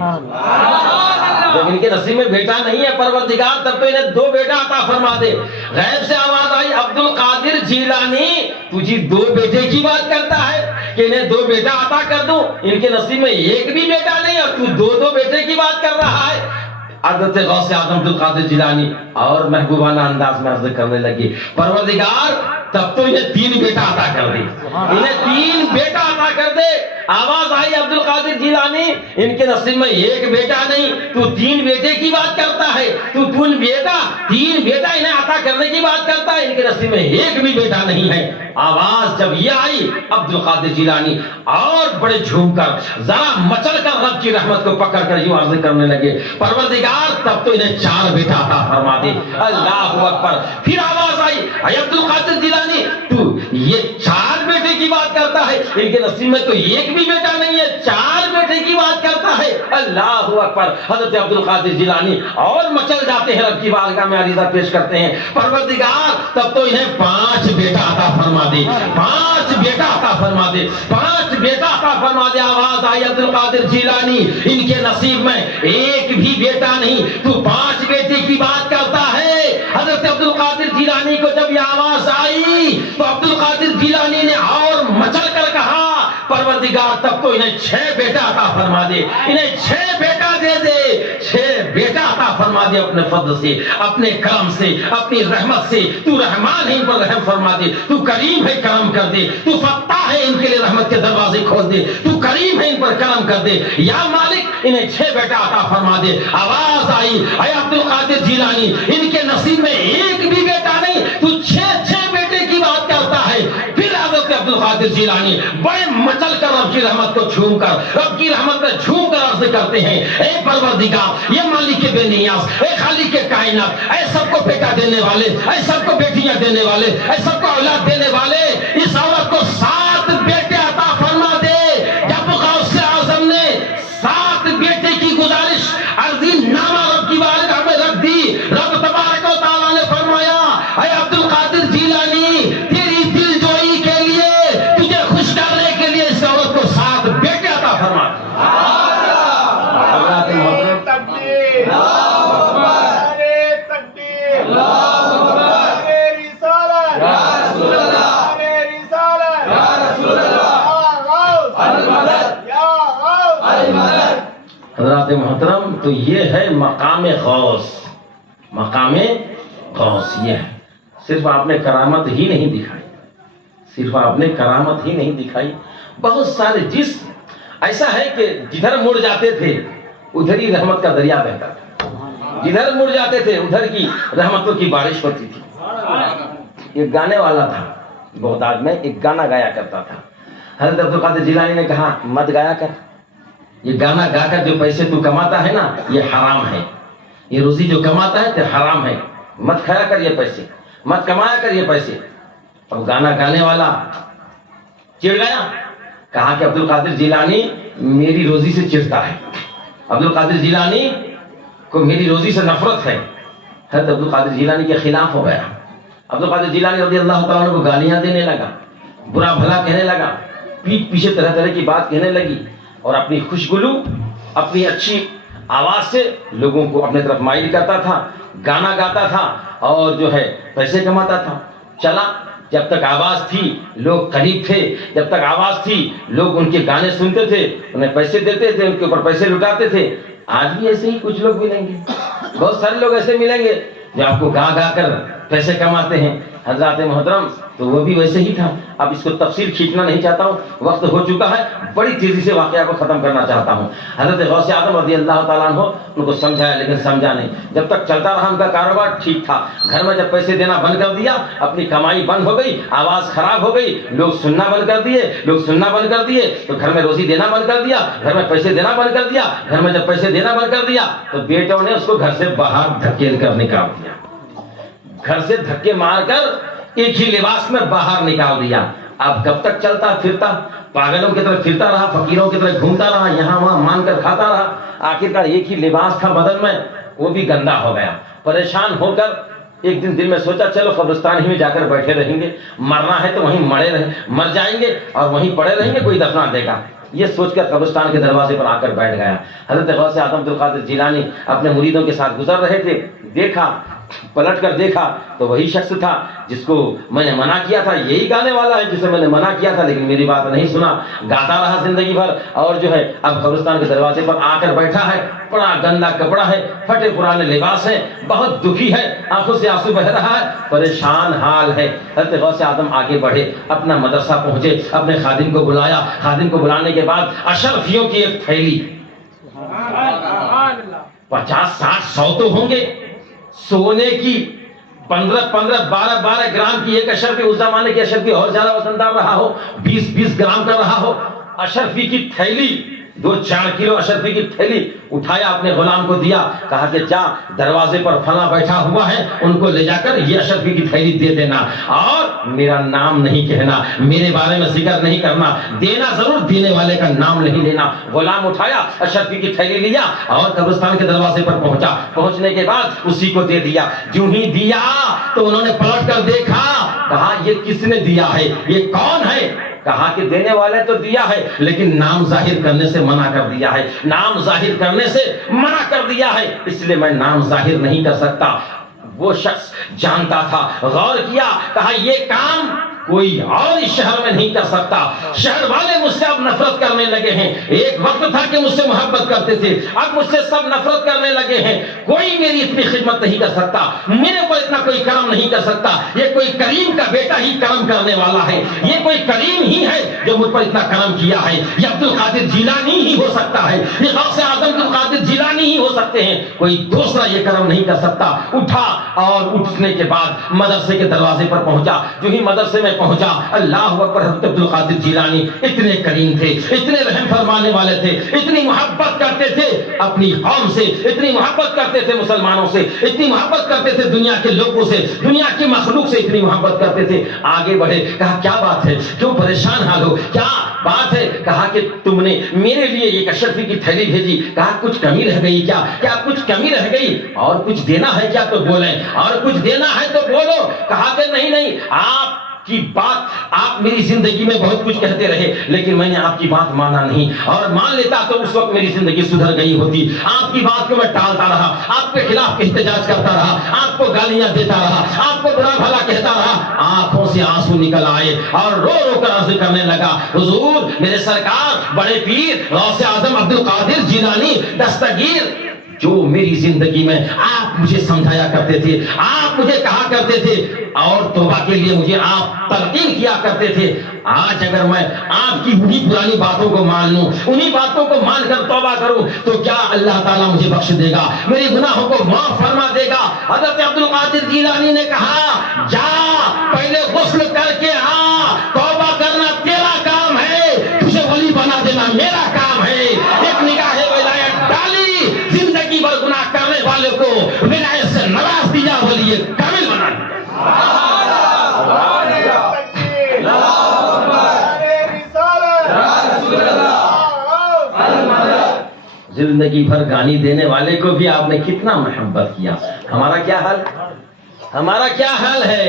جب ان کے نصیب میں بیٹا نہیں ہے پروردگار تب تو انہیں 2 بیٹا عطا فرما دے۔ غیب سے آواز آئی، عبد القادر جیلانی تجھے 2 بیٹے کی بات کرتا ہے کہ انہیں 2 بیٹا عطا کر دوں، ان کے نصیب میں ایک بھی بیٹا نہیں اور تو 2 بیٹے کی بات کر رہا ہے۔ حضرت غوث اعظم عبد القادر جیلانی اور محبوبانہ انداز میں عرض کرنے لگی، پروردگار تب تو انہیں 3 بیٹا عطا کر دے، انہیں 3 بیٹا عطا کر دے۔ آواز آئی، عبد القادر جیلانی ان کے نصیب میں ایک بیٹا نہیں، تو 3 بیٹے کی بات کرتا ہے، تو 3 بیٹا انہیں عطا کرنے کی بات کرتا ہے، ان کے نصیب میں ایک بھی بیٹا نہیں ہے۔ آواز جب یہ آئی، عبد القادر جیلانی اور بڑے جھوم کر ذرا مچل کر رب کی رحمت کو پکڑ کر یوں عرض کرنے لگے، پروردگار تب تو انہیں 4 بیٹا عطا فرما دے۔ اللہ اکبر۔ پھر آواز آئی، اے عبد القادر جیلانی تو یہ 4 بیٹے کی بات کرتا ہے، ان کے نصیب میں تو ایک بھی بیٹا نہیں ہے، 4 بیٹے کی بات کرتا ہے۔ اللہ اکبر۔ حضرت عبد القادر جیلانی اور مچل جاتے ہیں، رب کی بارگاہ میں عریضہ پیش کرتے ہیں، پروردگار تب تو انہیں 5 بیٹا عطا فرما دے، 5 بیٹا عطا فرما دے، 5 بیٹا عطا فرما دے۔ آواز آئی، عبد القادر جیلانی ان کے نصیب میں ایک بھی بیٹا نہیں، تو 5 بیٹے کی بات کرتا ہے۔ حضرت عبد القادر جیلانی کو جب یہ آواز آئی تو عبد القادر جیلانی نے اور مچل کر کہا، پروردگار تب تو انہیں 6 بیٹا عطا فرما دے، انہیں 6 بیٹا دے دے، 6 بیٹا عطا فرما دے اپنے فضل سے، اپنے کرم سے، اپنی رحمت سے۔ تو رحمان ہے، ان پر رحم فرما دے، تو کریم ہے، کرم کر دے، تو فتاح ہے، ان کے لیے رحمت کے دروازے کھول دے، تو کریم ہے، ان پر کرم کر دے، یا مالک انہیں 6 بیٹا عطا فرما دے۔ آواز آئی، اے عبد القادر جیلانی ان کے نصیب میں ایک بھی بیٹا نہیں، تو 6 بیٹے کی بات کرتا ہے۔ پھر حضرت عبد القادر جیلانی بڑے مچل کر رب کی رحمت کو جھوم کر، رب کی رحمت میں جھوم کر عرض کرتے ہیں، اے پروردگار، یہ مالک بے نیاز، اے خالق کائنات، اے سب کو بیٹا دینے والے، اے سب کو بیٹیاں دینے والے، اے سب کو اولاد دینے والے، اس عورت کو 7 بیٹے عطا فرما دے۔ جب غوث اعظم نے 7 بیٹے کی گزارش عرضی نامہ رب کی بارگاہ میں رکھ دی، رب تبارک و تعالیٰ نے فرمایا، اے عبد القادر جیلانی تیری دل جو تکبیر، نعرے تکبیر، نعرے رسالت، نعرے رسالت، یا غوث المدد، یا غوث المدد۔ حضرات محترم، تو یہ ہے مقام غوث، مقام غوث یہ ہے۔ صرف آپ نے کرامت ہی نہیں دکھائی، صرف آپ نے کرامت ہی نہیں دکھائی، بہت سارے جس ایسا ہے کہ جدھر مڑ جاتے تھے ادھر ہی رحمت کا دریا بہتا تھا، جدھر مڑ جاتے تھے ادھر کی رحمتوں کی بارش ہوتی تھی۔ ایک گانے والا تھا بغداد میں، ایک گانا گایا کرتا تھا۔ حضرت عبدالقادر جیلانی نے کہا مت گایا کر، یہ گانا گا کر جو پیسے تو کماتا ہے نا یہ حرام ہے، یہ روزی جو کماتا ہے تو حرام ہے، مت کھایا کر یہ پیسے، مت کمایا کر یہ پیسے۔ اب گانا گانے والا چڑ گیا، کہا کہ عبدالقادر جیلانی میری روزی سے چڑھتا ہے، عبدالقادر جیلانی کو میری روزی سے نفرت ہے۔ حضرت عبدالقادر جیلانی کے خلاف ہو گیا، عبدالقادر جیلانی رضی اللہ تعالیٰ عنہ کو گالیاں دینے لگا، برا بھلا کہنے لگا، پیٹھ پیچھے طرح طرح کی بات کہنے لگی، اور اپنی خوشگلو اپنی اچھی آواز سے لوگوں کو اپنے طرف مائل کرتا تھا، گانا گاتا تھا اور جو ہے پیسے کماتا تھا۔ چلا، جب تک آواز تھی لوگ قریب تھے، جب تک آواز تھی لوگ ان کے گانے سنتے تھے، انہیں پیسے دیتے تھے، ان کے اوپر پیسے لٹاتے تھے۔ آج بھی ایسے ہی کچھ لوگ ملیں گے، بہت سارے لوگ ایسے ملیں گے جو آپ کو گا گا کر پیسے کماتے ہیں۔ حضرات محترم، تو وہ بھی ویسے ہی تھا۔ اب اس کو تفصیل کھینچنا نہیں چاہتا ہوں، وقت ہو چکا ہے، بڑی تیزی سے واقعہ کو ختم کرنا چاہتا ہوں۔ حضرت غوث اعظم رضی اللہ تعالیٰ عنہ ان کو سمجھایا لیکن سمجھا نہیں۔ جب تک چلتا رہا ان کا کاروبار ٹھیک تھا، گھر میں جب پیسے دینا بند کر دیا، اپنی کمائی بند ہو گئی، آواز خراب ہو گئی، لوگ سننا بند کر دیے، تو گھر میں روزی دینا بند کر دیا، گھر میں پیسے دینا بند کر دیا۔ گھر میں جب پیسے دینا بند کر دیا تو بیٹوں نے اس کو گھر سے باہر دھکیل کر نکال دیا، گھر سے دھکے مار کر ایک ہی لباس میں باہر نکال دیا۔ اب کب تک چلتا پھرتا، پاگلوں کی طرح پھرتا رہا، فقیروں کی طرح گھومتا رہا، یہاں وہاں مان کر کھاتا رہا۔ آخرکار ایک ہی لباس تھا بدن میں، وہ بھی گندا ہو گیا۔ پریشان ہو کر ایک دن دل میں سوچا چلو قبرستان ہی میں جا کر بیٹھے رہیں گے، مرنا ہے تو وہیں مر جائیں گے اور وہیں پڑے رہیں گے، کوئی دفنا دے گا۔ یہ سوچ کر قبرستان کے دروازے پر آ کر بیٹھ گیا۔ حضرت غوث اعظم عبدالقادر جیلانی اپنے مریدوں کے ساتھ گزر رہے تھے، دیکھا، پلٹ کر دیکھا تو وہی شخص تھا جس کو میں نے منع کیا تھا، یہی گانے والا ہے جسے میں نے منع کیا تھا، لیکن میری بات نہیں سنا، گاتا رہا زندگی بھر، اور جو ہے اب قبرستان کے دروازے پر آ کر بیٹھا ہے۔ بڑا گندا کپڑا ہے، پھٹے پرانے لباس ہیں، بہت دکھی ہے، آنکھوں سے آنسو بہ رہا ہے، پریشان حال ہے۔ حضرت غوث اعظم آگے بڑھے، اپنا مدرسہ پہنچے، اپنے خادم کو بلایا، خادم کو بلانے کے بعد اشرفیوں کی ایک تھیلی، 50-60-100 تو ہوں گے، سونے کی 15-12 گرام کی ایک اشرفی، اس زمانے کی اشرفی اور زیادہ وزندار رہا ہو، 20 گرام کا رہا ہو، اشرفی کی تھیلی، 2-4 کلو اشرفی کی تھیلی اٹھایا، اپنے غلام کو دیا، کہا کہ جا دروازے پر فلاں بیٹھا ہوا ہے، ان کو لے جا کر یہ اشرفی کی تھیلی دے دینا، اور میرا نام نہیں کہنا، میرے بارے میں ذکر نہیں کرنا، دینا ضرور، دینے والے کا نام نہیں لینا۔ غلام اٹھایا، اشرفی کی تھیلی لیا اور قبرستان کے دروازے پر پہنچا، پہنچنے کے بعد اسی کو دے دیا۔ جو ہی دیا تو انہوں نے پلٹ کر دیکھا، کہا یہ کس نے دیا ہے، یہ کون ہے؟ کہا کہ دینے والے تو دیا ہے لیکن نام ظاہر کرنے سے منع کر دیا ہے، نام ظاہر کرنے سے منع کر دیا ہے، اس لیے میں نام ظاہر نہیں کر سکتا۔ وہ شخص جانتا تھا، غور کیا، کہا یہ کام کوئی اور اس شہر میں نہیں کر سکتا، شہر والے مجھ سے اب نفرت کرنے لگے ہیں، ایک وقت تھا کہ مجھ سے محبت کرتے تھے، اب مجھ سے سب نفرت کرنے لگے ہیں، کوئی میری اتنی خدمت نہیں کر سکتا، میرے کو اتنا کوئی کرم نہیں کر سکتا، یہ کوئی کریم کا بیٹا ہی کرم کرنے والا ہے، یہ کوئی کریم ہی ہے جو مجھ پر اتنا کرم کیا ہے، یہ عبدالقادر جیلانی ہی ہو سکتا ہے، یہ غوث اعظم عبدالقادر جیلانی ہی ہو سکتے ہیں، کوئی دوسرا یہ کرم نہیں کر سکتا۔ اٹھا اور اٹھنے کے بعد مدرسے کے دروازے پر پہنچا، جو ہی مدرسے میں پہنچا، اللہ اکبر، حضرت عبدالقادر جیلانی اتنے کریم تھے، اتنے رحم فرمانے والے تھے، اتنی محبت کرتے تھے اپنی قوم سے، اتنی محبت کرتے تھے مسلمانوں سے، اتنی محبت کرتے تھے دنیا کے لوگوں سے، دنیا کی مخلوق سے اتنی محبت کرتے تھے۔ آگے بڑھے، کہا کیا بات ہے، کیوں پریشان حال ہو، کیا بات ہے؟ کہا کہ تم نے میرے لیے ایک اشرفی کی تھیلی بھیجی، کہا کچھ کمی رہ گئی کیا کچھ کمی رہ گئی، اور کچھ دینا ہے کیا تو بولیں، اور کچھ دینا ہے تو بولو۔ کہا کہ نہیں، آپ کی بات آپ میری زندگی میں بہت کچھ کہتے رہے، لیکن میں نے آپ کی بات مانا نہیں، اور مان لیتا تو اس وقت میری زندگی سدھر گئی ہوتی۔ آپ کی بات کو میں ٹالتا رہا، آپ کے خلاف احتجاج کرتا رہا، آپ کو گالیاں دیتا رہا، آپ کو برا بھلا کہتا رہا، آنکھوں سے آنسو نکل آئے اور رو رو کر عرض کرنے لگا، حضور میرے سرکار بڑے پیر غوث اعظم عبد القادر جیلانی دستگیر، جو میری زندگی میں آپ مجھے سمجھایا کرتے تھے، آپ مجھے کہا کرتے تھے اور توبہ کے لیے مجھے آپ تلقین کیا کرتے تھے، آج اگر میں آپ کی وہی پرانی باتوں کو مان لوں، انہی باتوں کو مان کر توبہ کروں، تو کیا اللہ تعالیٰ مجھے بخش دے گا، میرے گناہوں کو معاف فرما دے گا؟ حضرت عبد القادر جیلانی نے کہا، جا پہلے غسل کر کے آ، توبہ کرنا تیرا کام ہے، تجھے ولی بنا دینا میرا کام ہے۔ ایک نگاہ ولایت ڈالی، زندگی بھر گناہ کرنے والے کو ولایت سے نواز دیا، ولی کامل بنا دیا۔ زندگی بھر گالی دینے والے کو بھی آپ نے کتنا محبت کیا۔ ہمارا کیا حال، ہمارا کیا حال ہے؟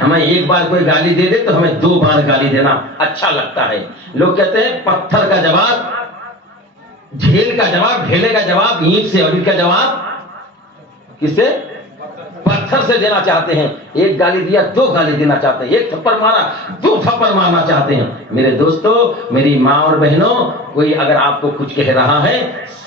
ہمیں ایک بار کوئی گالی دے دے تو ہمیں 2 بار گالی دینا اچھا لگتا ہے۔ لوگ کہتے ہیں پتھر کا جواب جھیل کا جواب، ڈھیلے کا جواب اینٹ سے، اور اینٹ کا جواب کس سے؟ پتھر سے دینا چاہتے ہیں۔ ایک گالی دیا 2 گالی دینا چاہتے ہیں، ایک تھپڑ مارا 2 تھپڑ مارنا چاہتے ہیں۔ میرے دوستو، میری ماں اور بہنوں، کوئی اگر آپ کو کچھ کہہ رہا ہے،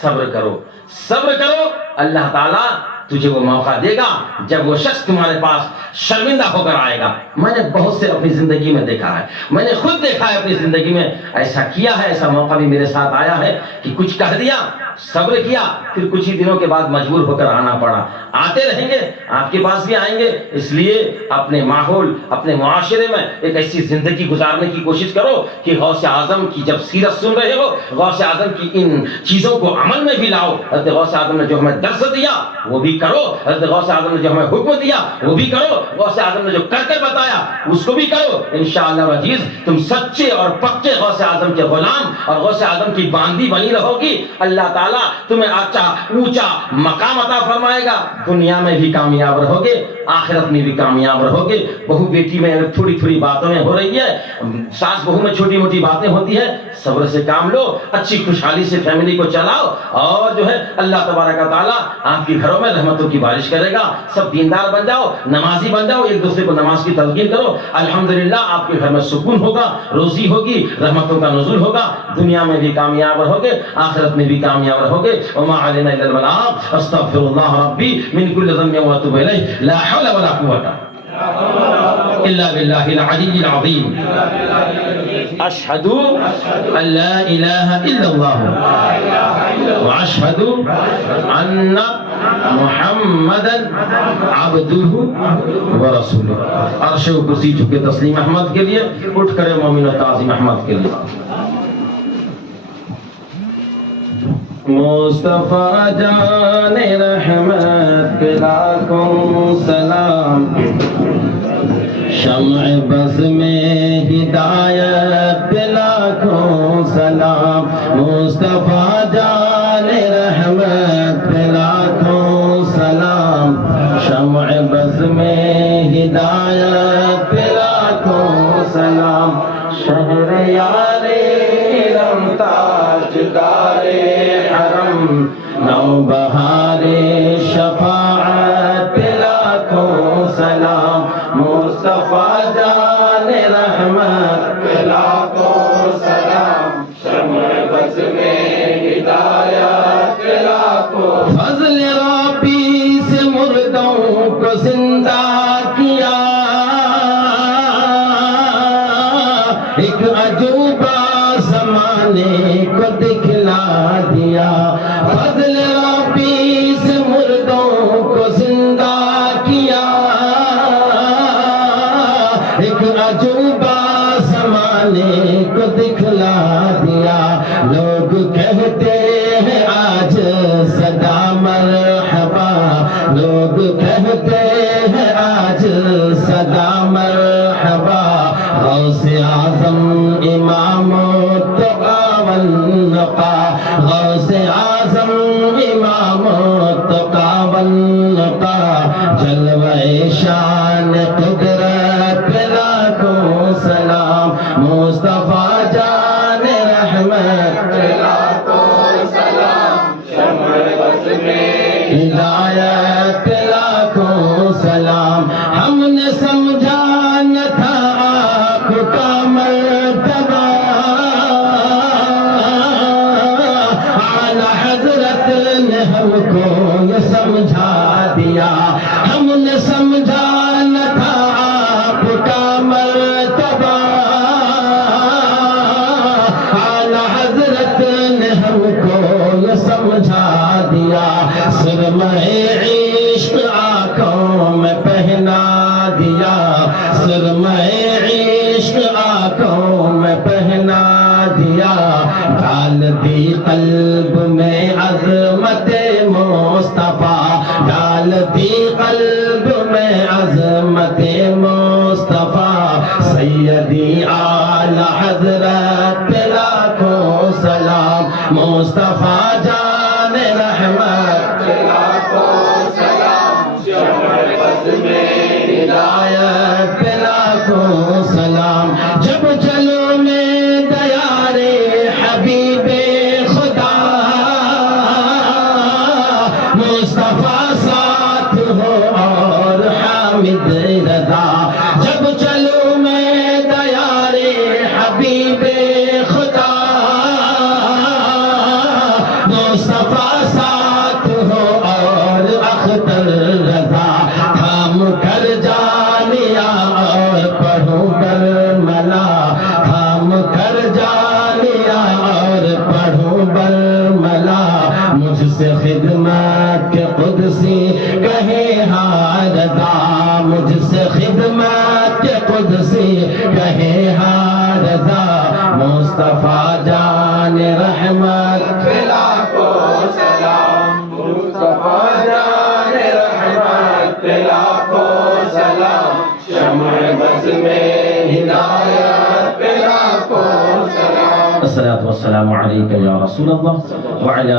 صبر کرو، صبر کرو، اللہ تعالیٰ تجھے وہ موقع دے گا جب وہ شخص تمہارے پاس شرمندہ ہو کر آئے گا۔ میں نے بہت سے اپنی زندگی میں دیکھا ہے، میں نے خود دیکھا ہے اپنی زندگی میں، ایسا کیا ہے، ایسا موقع بھی میرے ساتھ آیا ہے کہ کچھ کہہ دیا، صبر کیا، پھر کچھ ہی دنوں کے بعد مجبور ہو کر آنا پڑا۔ آتے رہیں گے، آپ کے پاس بھی آئیں گے، اس لیے اپنے ماحول، اپنے معاشرے میں ایک ایسی زندگی گزارنے کی کوشش کرو کہ غوث اعظم کی جب سیرت سن رہے ہو، غوث اعظم کی ان چیزوں کو عمل میں بھی لاؤ۔ حضرت غوث اعظم نے جو ہمیں درس دیا وہ بھی کرو، حضرت غوث اعظم نے جو ہمیں حکم دیا وہ بھی کرو، غوث اعظم نے جو کر کے بتایا اس کو بھی کرو۔ انشاءاللہ عزیز تم سچے اور پکے غوث اعظم کے غلام اور غوث اعظم کی باندی بنی رہو گی، اللہ تعالیٰ تمہیں اچھا اونچا مقام عطا فرمائے گا، دنیا میں بھی کامیاب رہو گے، آخرت میں بھی کامیاب رہو گے۔ بہو بیٹی میں اگر تھوڑی تھوڑی باتوں میں ہو رہی ہے، ساس بہو میں چھوٹی موٹی باتیں ہوتی ہے، صبر سے کام لو، اچھی خوشحالی سے فیملی کو چلاؤ، اور جو ہے اللہ تبارک و تعالیٰ آپ کے گھروں میں رحمتوں کی بارش کرے گا۔ سب دیندار بن جاؤ، نمازی بن جاؤ، ایک دوسرے کو نماز کی تلقین کرو، الحمدللہ آپ کے گھر میں سکون ہوگا، روزی ہوگی، رحمتوں کا نزول ہوگا، دنیا میں بھی کامیاب رہو گے، آخرت میں بھی کامیاب رہو گے۔ وما علینا الا البلاغ، استغفر اللہ ربی من کل ذنب واتوب الیہ، لا حول ولا قوة الا باللہ العلی العظیم۔ اشہد ان لا الہ الا اللہ واشہد ان محمدا عبدہ ورسولہ۔ عرش و کرسی جھکے تسلیم احمد کے لیے، اٹھ کرے مومن و تعظیم احمد کے لیے۔ مصطفیٰ جان رحمت کے لاکھوں سلام، شمع بز میں ہدایت کے لاکھوں سلام، مصطفیٰ جان رحمت کے لاکھوں سلام، شمع بز میں ہدایت کے لاکھوں سلام، شہر یار علم تاجدار حرم، نو بہار شفاعت لاکھوں سلام، مصطفیٰ جان رحمت لاکھوں سلام، شمع بز میں ہدایت لاکھوں، فضل ربی سے مردوں کو زندہ کیا، ایک عجوبہ زمانے کو دکھلا دیا، فضل ربی سے مردوں کو زندہ کیا، ایک عجوبہ زمانے کو دکھلا دیا، لوگ کہتے ہیں آج صدا مرحبا، لوگ کہتے ہیں آج صدا مرحبا، غوث اعظم امام التقی والنقا، غوث اعظم امام التقی والنقا، جلوہ شان قدرت لاکھوں ہدایت لاکھوں سلام. ہم نے سمجھا نہ تھا آپ کا مرتبہ، اعلی حضرت نے ہم کو یہ سمجھا دیا. ہم نے سمجھا نہ تھا آپ کا مرتبہ، اعلی حضرت نے ہم کو یہ سمجھا دیا. سرمہ عشق آنکھوں میں پہنا دیا، سرمہ عشق آنکھوں میں پہنا دیا. ڈال دی قلب میں عظمت مصطفیٰ، ڈال دی قلب میں عظمت مصطفیٰ. سیدی اعلی حضرت لاکھوں سلام، مصطفیٰ جان رحمت لاکھوں سلام. شمع بز میں ہدایت لاکھوں سلام. جب چلو میں دیار حبیب خدا، مصطفیٰ ساتھ ہو اور حامد رضا. جب چلو میں دیار حبیب خدا، مصطفیٰ ساتھ ہو اور اختر رضا. تھام کر جانیا اور پڑھوں برملا، تھام کر جانیا اور پڑھوں برملا. مجھ سے خدمت کے قدسی کہے ہاں رضا، مجھ سے خدمت کے قدسی کہے ہاں رضا. مصطفیٰ جان رحمت لاکھوں سلام، مصطفیٰ جان رحمت لاکھوں سلام. شمع بز میں ہدایت لاکھوں سلام. الصلاۃ والسلام علیک یا رسول اللہ وعلی